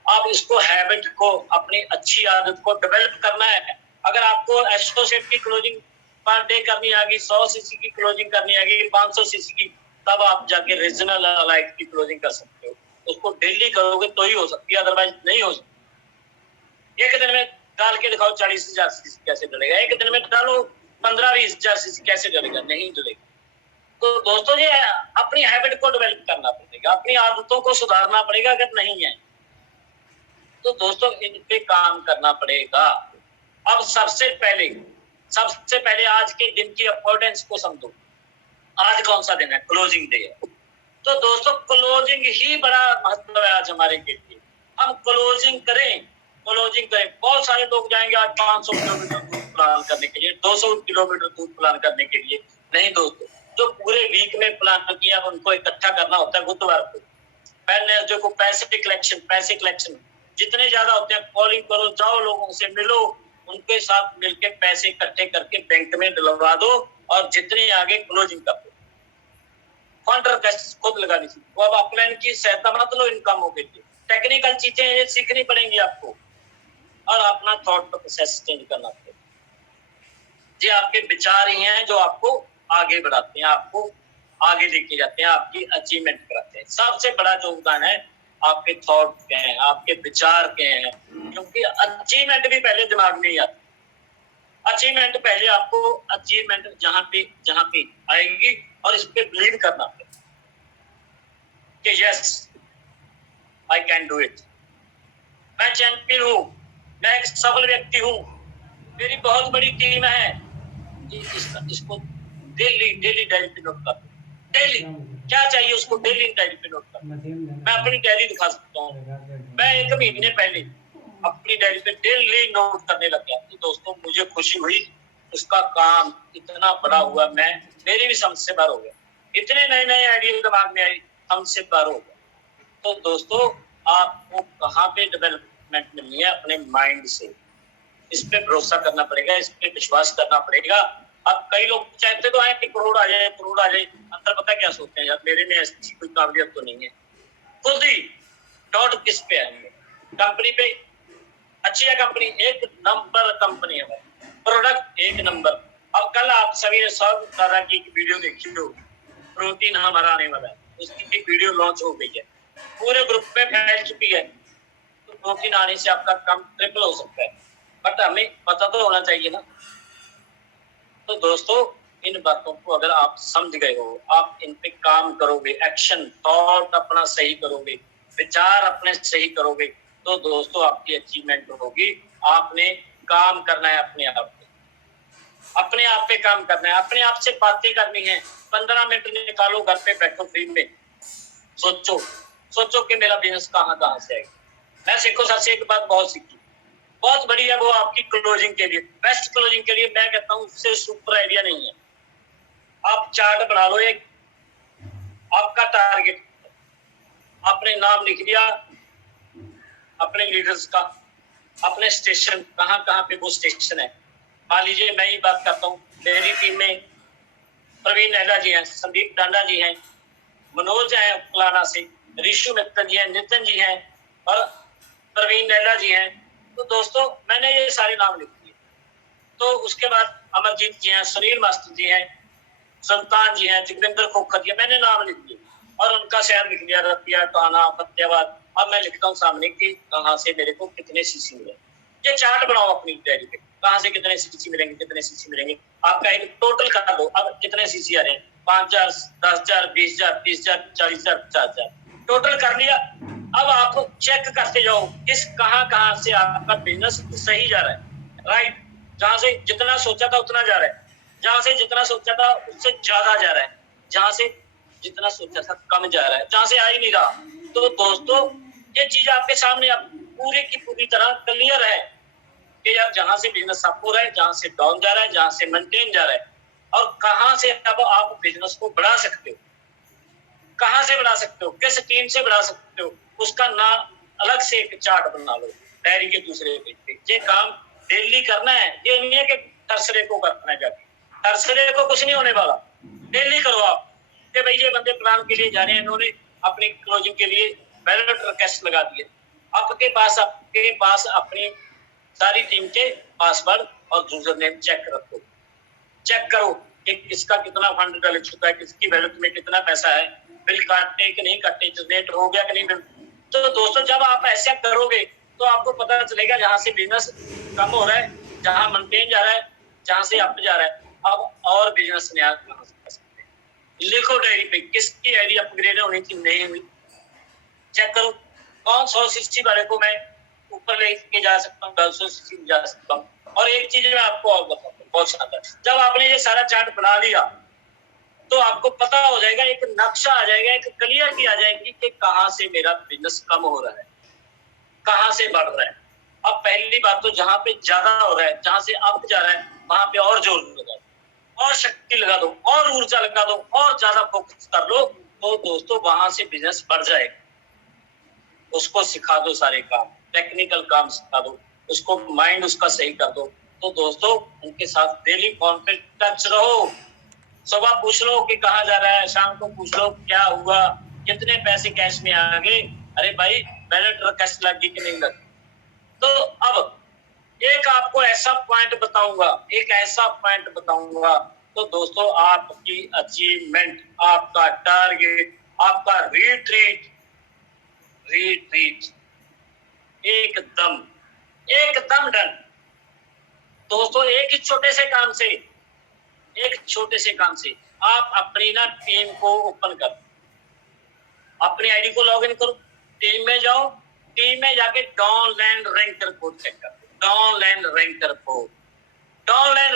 आप इसको हैबिट को, अपनी अच्छी आदत को डेवलप करना है। अगर आपको एसोसिएट की क्लोजिंग पर डे करनी आ गई, 100 सीसी की क्लोजिंग करनी आ गई, 500 सीसी की, तब आप जाके रीजनल लाइफ की क्लोजिंग कर सकते हो। उसको डेली करोगे तो ही हो सकती है, अदरवाइज नहीं हो सकती। एक दिन में डाल के दिखाओ 40,000 सीसी कैसे डलेगा, एक दिन में डालो 15-20,000 सीसी कैसे डलेगा, नहीं डलेगा। तो दोस्तों ये अपनी हैबिट को डेवलप करना पड़ेगा, अपनी आदतों को सुधारना पड़ेगा। अगर नहीं है तो दोस्तों इन पे काम करना पड़ेगा। अब सबसे पहले आज के दिन की इंपॉर्टेंस को समझो। आज कौन सा दिन है? क्लोजिंग डे है। तो दोस्तों क्लोजिंग ही बड़ा महत्व है आज हमारे के लिए। हम क्लोजिंग करें। बहुत सारे लोग जाएंगे आज 500 किलोमीटर दूर प्लान करने के लिए, 200 किलोमीटर दूर प्लान करने के लिए। नहीं दोस्तों, जो पूरे वीक में प्लान किया उनको इकट्ठा करना होता है बुधवार को। वेडनेसडे को पैसे कलेक्शन जितने ज्यादा होते हैं कॉलिंग करो, जाओ लोगों से मिलो, उनके साथ मिलके पैसे इकट्ठे करके बैंक में डलवा दो और जितने आगे क्लोजिंग कर दो। कॉन्ट्रैक्ट खुद लगानी चाहिए। वो अब अपलाइन की सहायता मत लो इनकमों के लिए। टेक्निकल चीजें सीखनी पड़ेंगी आपको और अपना थॉट प्रोसेस चेंज करना पड़ेगा। ये आपके विचार ही हैं जो आपको आगे बढ़ाते हैं, आपको आगे लेके जाते हैं, आपकी अचीवमेंट कराते हैं। सबसे बड़ा योगदान है आपके थॉट के हैं, आपके विचार के हैं, क्योंकि अचीवमेंट भी पहले दिमाग में ही आती है। अचीवमेंट पहले आपको अचीवमेंट जहां पे आएगी और इस पे बिलीव करना है कि yes I can do it. मैं चैंपियन हूँ, मैं एक सफल व्यक्ति हूँ, मेरी बहुत बड़ी टीम है। इसको डेली डायरी पे नोट कर। डेली क्या चाहिए उसको डेली डायरी पे नोट कर। मैं अपनी डायरी दिखा सकता हूँ। मैं 1 महीने पहले अपनी डायरी पे डेली नोट करने लग गया। तो दोस्तों मुझे खुशी हुई, उसका काम इतना बड़ा हुआ, मेरी भी समझ से बाहर हो गया। इतने नए आइडिया दिमाग में आए, हमसे बाहर हो गया। तो दोस्तों आपको कहाँ पे डेवलपमेंट मिलनी है? अपने माइंड से। इस पे भरोसा करना पड़ेगा, इस पे विश्वास करना पड़ेगा। अब कई लोग चाहते तो है कि करोड़ आ जाए, अंदर पता क्या सोचते हैं, यार मेरे में ऐसी कोई काबिलियत तो नहीं है। खुद ही डॉट किस पे आएंगे? कंपनी पे अच्छी है, कंपनी एक नंबर कंपनी है, प्रोडक्ट एक नंबर। अब कल आप सभी ने सब तरह की वीडियो देखी हो, प्रोटीन हमारा आने वाला है, उसकी वीडियो लॉन्च हो गई है, पूरे ग्रुप में फैल चुकी है। तो प्रोटीन आने से आपका काम ट्रिपल हो सकता है, बट हमें पता तो होना चाहिए ना। तो दोस्तों इन बातों को अगर आप समझ गए हो, आप इन पे काम करोगे, एक्शन थॉट अपना सही करोगे, विचार अपने सही करोगे, तो दोस्तों आपकी अचीवमेंट होगी। आपने काम करना है अपने आप पे काम करना है, अपने आप से बातें करनी है। 15 मिनट निकालो, घर पे बैठो फ्री में, सोचो कि मेरा बिजनेस कहाँ से आएगा। मैं सिखो सर से एक बात बहुत सीखी, बहुत बड़ी है वो आपकी क्लोजिंग के लिए, बेस्ट क्लोजिंग के लिए। मैं कहता हूँ उससे सुपर आइडिया नहीं है। आप चार्ट बना लो, एक आपका टारगेट, आपने नाम लिख लिया अपने लीडर्स का, अपने स्टेशन कहाँ पे वो स्टेशन है। मान लीजिए मैं ही बात करता हूँ, मेरी टीम में प्रवीण नहला जी हैं, संदीप डांडा जी हैं, मनोज है फलाना से, ऋषु मित्तल जी हैं, नितिन जी हैं और प्रवीण नहला जी हैं। तो दोस्तों मैंने ये सारे नाम लिख दिए। तो उसके बाद अमरजीत जी हैं, सुनील मास्टर जी हैं, सुल्तान जी हैं, जोगिंदर खोखर जी, मैंने नाम लिख दिए और उनका शहर लिख दिया, रतिया, टाना, फतेहाबाद। अब मैं लिखता हूँ सामने कि कहाँ से मेरे को कितने सीसी मिले। ये चार्ट बनाओ अपनी डायरी पे, कहाँ से कितने सीसी मिलेंगे, आपका एक टोटल कर लो। अब कितने सीसी आ रहे हैं? 5,000, 10,000, 20,000, 30,000, 40,000, 50,000 टोटल कर लिया। अब आप चेक करते जाओ किस कहाँ से आपका बिजनेस सही जा रहा है, राइट। जहां से जितना सोचा था उतना जा रहा है, जहां से जितना सोचा था उससे ज्यादा जा रहा है, जहां से जितना सोचा था कम जा रहा है, जहां से आ ही नहीं रहा। तो दोस्तों ये चीज आपके सामने अब पूरी की पूरी तरह क्लियर है कि यार जहां से बिजनेस अप हो रहा है, जहां से डाउन जा रहा है, जहां से मेंटेन जा रहा है, और कहां से अब आप बिजनेस को बढ़ा सकते हो, कहां से बढ़ा सकते हो, किस टीम से बढ़ा सकते हो, उसका ना अलग से एक चार्ट बना लो डायरी के दूसरे पेज पे। ये काम डेली करना है, ये नहीं है कि थर्सडे को करना है जाके, थर्सडे को कुछ नहीं होने वाला। डेली करो आप कि भाई ये बंदे प्लान के लिए जा रहे हैं, इन्होंने अपनी क्लोजिंग के लिए बैलेट रिक्वेस्ट लगा दिए। आपके पास अपनी सारी टीम के पासवर्ड और यूजर नेम चेक रखो, चेक करो कि किसका कितना फंड डल चुका है, किसकी वैलेट में कितना पैसा है, बिल काटने कि नहीं काटने, जनरेट हो गया कि नहीं बिल। तो दोस्तों जब आप ऐसा करोगे तो आपको पता चलेगा जहां से बिजनेस कम हो रहा है, जहां मेंटेन जा रहा है, जहां से अप जा रहा है, अब और बिजनेस नया कहां से कर सकते हैं। लिखो डायरी पे किसकी आईडी अपग्रेड होनी थी, नहीं हुई, चेक करो। कौन 100 वाले को मैं ऊपर लेके जा सकता हूँ, 150 जा सकता हूँ। और एक चीज मैं आपको और बताऊँ, बहुत शानदार, जब आपने ये सारा चार्ट बना लिया तो आपको पता हो जाएगा, एक नक्शा आ जाएगा, एक क्लियरिटी आ जाएगी कि कहाँ से मेरा बिजनेस कम हो रहा है, कहाँ से बढ़ रहा है। अब पहली बात तो जहां पे ज्यादा हो रहा है, जहां से अप जा रहा है, वहां पे और जोर लगा दो, और शक्ति लगा दो, और ऊर्जा लगा दो, और ज्यादा फोकस कर लो, तो दोस्तों वहां से बिजनेस बढ़ जाएगा। उसको सिखा दो, सारे काम, टेक्निकल काम सिखा दो, उसको माइंड उसका सही कर दो। तो दोस्तों उनके साथ डेली फोन पे टच रहो, सुबह पूछ लो कि कहाँ जा रहा है, शाम को पूछ लो क्या हुआ, कितने पैसे कैश में आ गए, अरे भाई बैलेट कैश लगी कि नहीं लगी। तो अब एक आपको ऐसा पॉइंट बताऊंगा, तो दोस्तों आपकी अचीवमेंट, आपका टारगेट, आपका रिट्रीट एकदम डन। दोस्तों एक छोटे से काम से आप अपनी ना टीम को ओपन करो, अपनी आईडी को लॉगिन करो, टीम में जाओ, टीम में जाके डाउनलाइन रैंकर कोड चेक करो, डाउनलाइन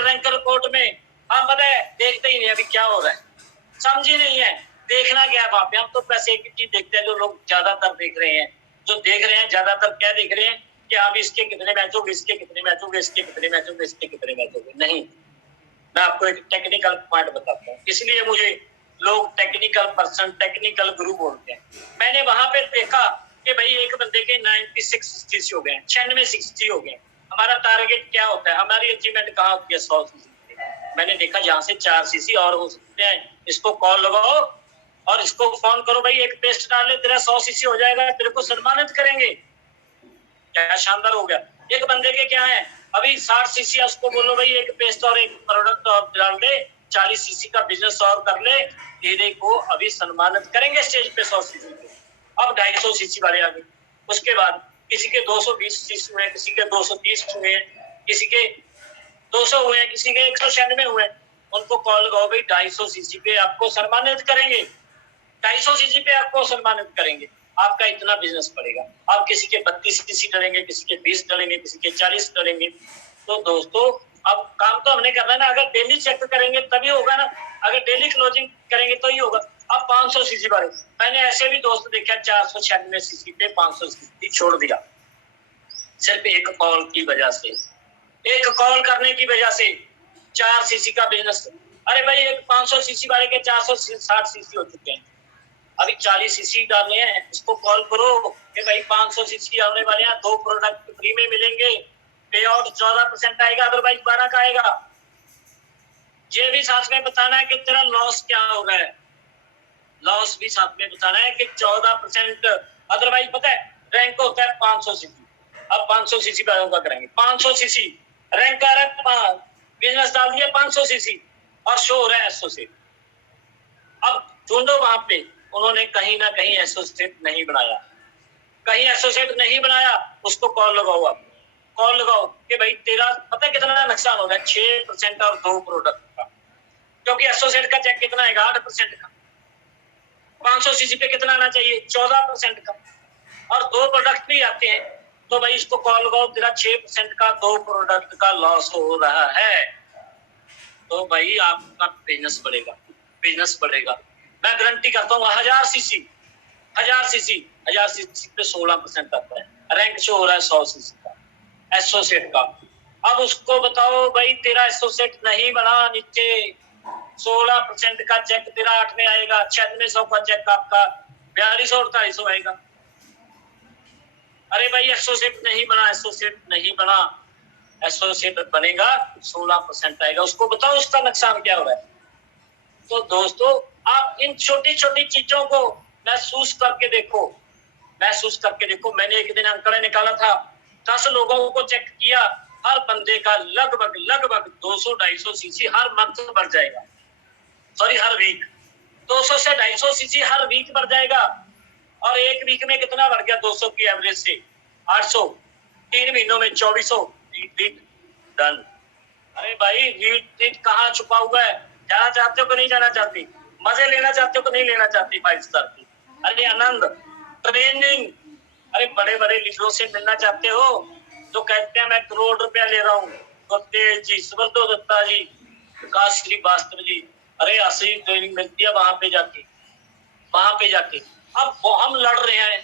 रैंकर कोड में हम पता है देखते ही नहीं अभी क्या हो रहा है, समझ ही नहीं है, देखना क्या है वहां पे। हम तो पैसे एक चीज देखते हैं, जो लोग ज्यादातर देख रहे हैं, ज्यादातर क्या देख रहे हैं कि अब इसके कितने मैच हो गए, इसके कितने मैच हो गए, इसके कितने मैच हो गए, इसके कितने मैच हो गए। नहीं, मैं आपको एक टेक्निकल पॉइंट बताता हूँ, इसलिए मुझे लोग टेक्निकल पर्सन, टेक्निकल गुरु बोलते हैं। मैंने वहां पे देखा कि भाई एक बंदे के 96 सीसी हो गए, 96 हो गए। हमारा टारगेट क्या होता है, हमारी अचीवमेंट कहाँ होती है, 100 सीसी। मैंने देखा जहां से 4 सीसी और हो सकते हैं, इसको कॉल लगाओ और इसको फोन करो, भाई एक पेस्ट डाल ले, तेरा 100 सीसी हो जाएगा, तेरे को सम्मानित करेंगे। क्या शानदार हो गया। एक बंदे के क्या है अभी 60 सीसी, उसको बोलो भाई एक पेस्ट और एक प्रोडक्ट और डाल दे, 40 सीसी का बिजनेस और कर ले, तेरे को अभी सम्मानित करेंगे स्टेज पे 100 सीसी पे। अब 250 सीसी वाले आ गए, उसके बाद किसी के 220 सीसी हुए, किसी के 230 हुए, किसी के 200 हुए, किसी के 196 हुए। उनको कॉल लगाओ, भाई 250 सीसी पे आपको सम्मानित करेंगे, 250 सीसी पे आपको सम्मानित करेंगे, आपका इतना बिजनेस बढ़ेगा। आप किसी के 32 सीसी डलेंगे, किसी के 20 डलेंगे, किसी के 40 डलेंगे। तो दोस्तों अब काम तो हमने करना है ना, अगर डेली चेक करेंगे तभी होगा ना, अगर डेली क्लोजिंग करेंगे तो ही होगा। अब 500 सीसी बारे, मैंने ऐसे भी दोस्त देखा 496 सीसी पे 500 सीसी छोड़ दिया, सिर्फ एक कॉल की वजह से, एक कॉल करने की वजह से 4 सीसी का बिजनेस। अरे भाई एक 500 सीसी वाले के 460 सीसी हो चुके हैं, अभी 40 सीसी डालने हैं, इसको कॉल करो कि भाई 500 सीसी आने वाले हैं, 2 प्रोडक्ट फ्री में मिलेंगे, पे आउट 14% आएगा, अदरवाइज 12 का आएगा। ये भी साथ में बताना है कि तेरा लॉस क्या हो रहा है, लॉस भी साथ में बताना है कि 14%, अदरवाइज पता है रैंक होता है 500 सीसी। अब 500 सीसी पे का करेंगे, 500 सीसी रैंक आ रहा है, बिजनेस डाल दिया 500 सीसी और शो हो रहा है एसोसिएट। अब ढूंढो वहां पे, उन्होंने कहीं ना कहीं एसोसिएट नहीं बनाया, उसको कॉल लगाओ, आप कॉल लगाओ कि भाई तेरा पता है कितना नुकसान हो रहा है, 6% और 2 प्रोडक्ट का, क्योंकि एसोसिएट का चेक कितना है 8% का, 500 सीसी पे कितना आना चाहिए 14% का, और 2 प्रोडक्ट भी आते हैं, तो भाई इसको कॉल लगाओ, तेरा 6% का 2 प्रोडक्ट का लॉस हो रहा है, तो भाई आपका बिजनेस बढ़ेगा। मैं गारंटी करता हूँ 1000 सीसी पे 16% आता है, रैंक शो हो रहा है 100 सीसी का एसोसिएट का। अब उसको बताओ भाई तेरा एसोसिएट नहीं बना, नीचे 16% का चेक तेरा 8 में आएगा, 9600 का चेक आपका 4200-4800 आएगा। अरे भाई एसोसिएट नहीं बना, एसोसिएट बनेगा 16% आएगा, उसको बताओ उसका नुकसान क्या हो रहा है। तो दोस्तों आप इन छोटी छोटी चीजों को महसूस करके देखो, महसूस करके देखो। मैंने एक दिन आंकड़ा निकाला था, 10 लोगों को चेक किया, हर बंदे का लगभग 200-250 सीसी हर मंथ बढ़ जाएगा, सॉरी हर वीक 200 से 250 सीसी हर वीक बढ़ जाएगा। और एक वीक में कितना बढ़ गया? 200 की एवरेज से 800, 3 महीनों में 2400 रीट्रीट डन। अरे भाई रीट्रीट कहाँ छुपा हुआ है? जाना चाहते हो कि नहीं जाना चाहती? मजे लेना चाहते हो कि नहीं लेना चाहती 5 स्टार की? अरे आनंद, ट्रेनिंग, अरे बड़े बड़े लीडरों से मिलना चाहते हो जो कहते हैं मैं करोड़ रुपया ले रहा हूँ, गुरतेज जी, सुब्रतो दत्ता जी, विकास श्रीवास्तव जी, अरे असली ट्रेनिंग मिलती है वहां पे जाके, वहां पे जाके। अब हम लड़ रहे हैं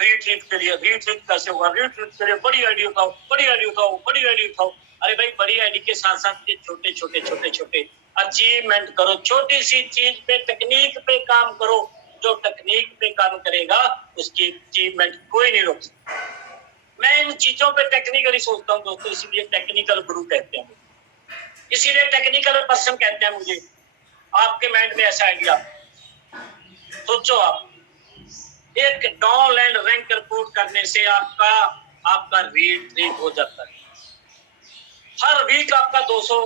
रीट्रीट के लिए, रीट्रीट कैसे होगा, रीट्रीट के लिए बड़ी आईडी उठाओ, बड़ी आईडी उठाओ, बड़ी आईडी उठाओ। अरे भाई बड़ी आईडी के साथ साथ ये छोटे छोटे छोटे छोटे अचीवमेंट करो, छोटी सी चीज पे, टेक्निक पे काम करो। जो टेक्निक पे काम करेगा उसकी अचीवमेंट कोई नहीं रोक सकता। मैं इन चीजों पे टेक्निकली सोचता हूँ दोस्तों, इसीलिए टेक्निकल गुरु कहते हैं, इसीलिए टेक्निकल पर्सन कहते हैं मुझे। आपके माइंड में ऐसा आइडिया सोचो, आप एक डॉल एंड रैंक रिपोर्ट करने से आपका रीट्रीट हो जाता है। हर वीक आपका 200,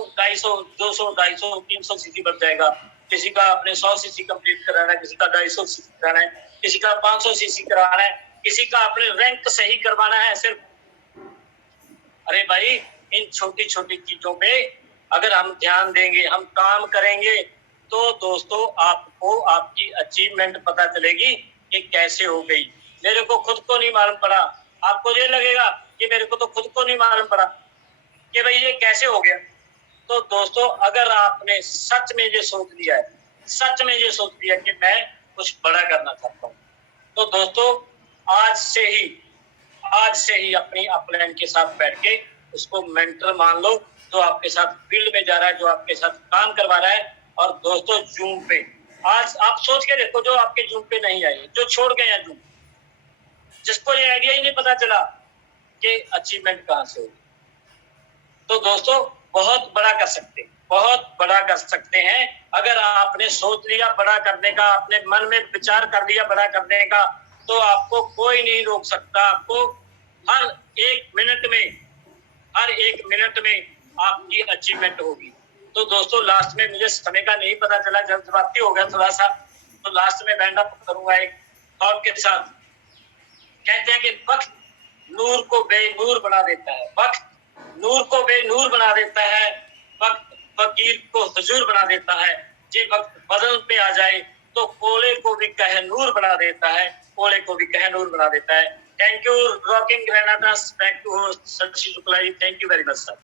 250, 300 सीसी बढ़ जाएगा। किसी का आपने 100 सीसी कंप्लीट कराना है, किसी का 250 सीसी कराना है, किसी का 500 सीसी कराना है, किसी का अपने रैंक सही करवाना है सिर्फ। अरे भाई इन छोटी छोटी चीजों पे अगर हम ध्यान देंगे, हम काम करेंगे, तो दोस्तों आपको आपकी अचीवमेंट पता चलेगी कि कैसे हो गई। मेरे को खुद को नहीं मालूम पड़ा, आपको ये लगेगा कि मेरे को तो खुद को नहीं मालूम पड़ा कि भाई ये कैसे हो गया। तो दोस्तों अगर आपने सच में ये सोच लिया है, सच में ये सोच लिया कि मैं कुछ बड़ा करना चाहता हूँ, तो दोस्तों आज से ही अपनी अपलाइन के साथ बैठ के उसको मेंटर मान लो, जो आपके साथ फील्ड में जा रहा है, जो आपके साथ काम करवा रहा है। और दोस्तों जूम पे आज आप सोच के देखो, जो आपके जूम पे नहीं आए, जो छोड़ गए हैं जूम, जिसको ये आइडिया ही नहीं पता चला कि अचीवमेंट कहाँ से होगी, तो दोस्तों बहुत बड़ा कर सकते हैं, बहुत बड़ा कर सकते हैं। अगर आपने सोच लिया बड़ा करने का, अपने मन में विचार कर लिया बड़ा करने का, तो आपको कोई नहीं रोक सकता। आपको हर एक मिनट में आपकी अचीवमेंट होगी। तो दोस्तों लास्ट में मुझे समय का नहीं पता चला, जल्दबाजी हो गया थोड़ा सा, तो लास्ट में बैंड अप करूंगा एक थॉट के साथ। कहते हैं कि वक्त नूर को बेनूर बना देता है, वक्त नूर को बेनूर बना देता है, वक्त फकीर को हुजूर बना देता है। जे वक्त बदल पे आ जाए तो कोले को भी कह नूर बना देता है, कोले को भी कह नूर बना देता है। Thank you rocking Grenadas, back to host Shashi Shukla ji, thank you very much sir.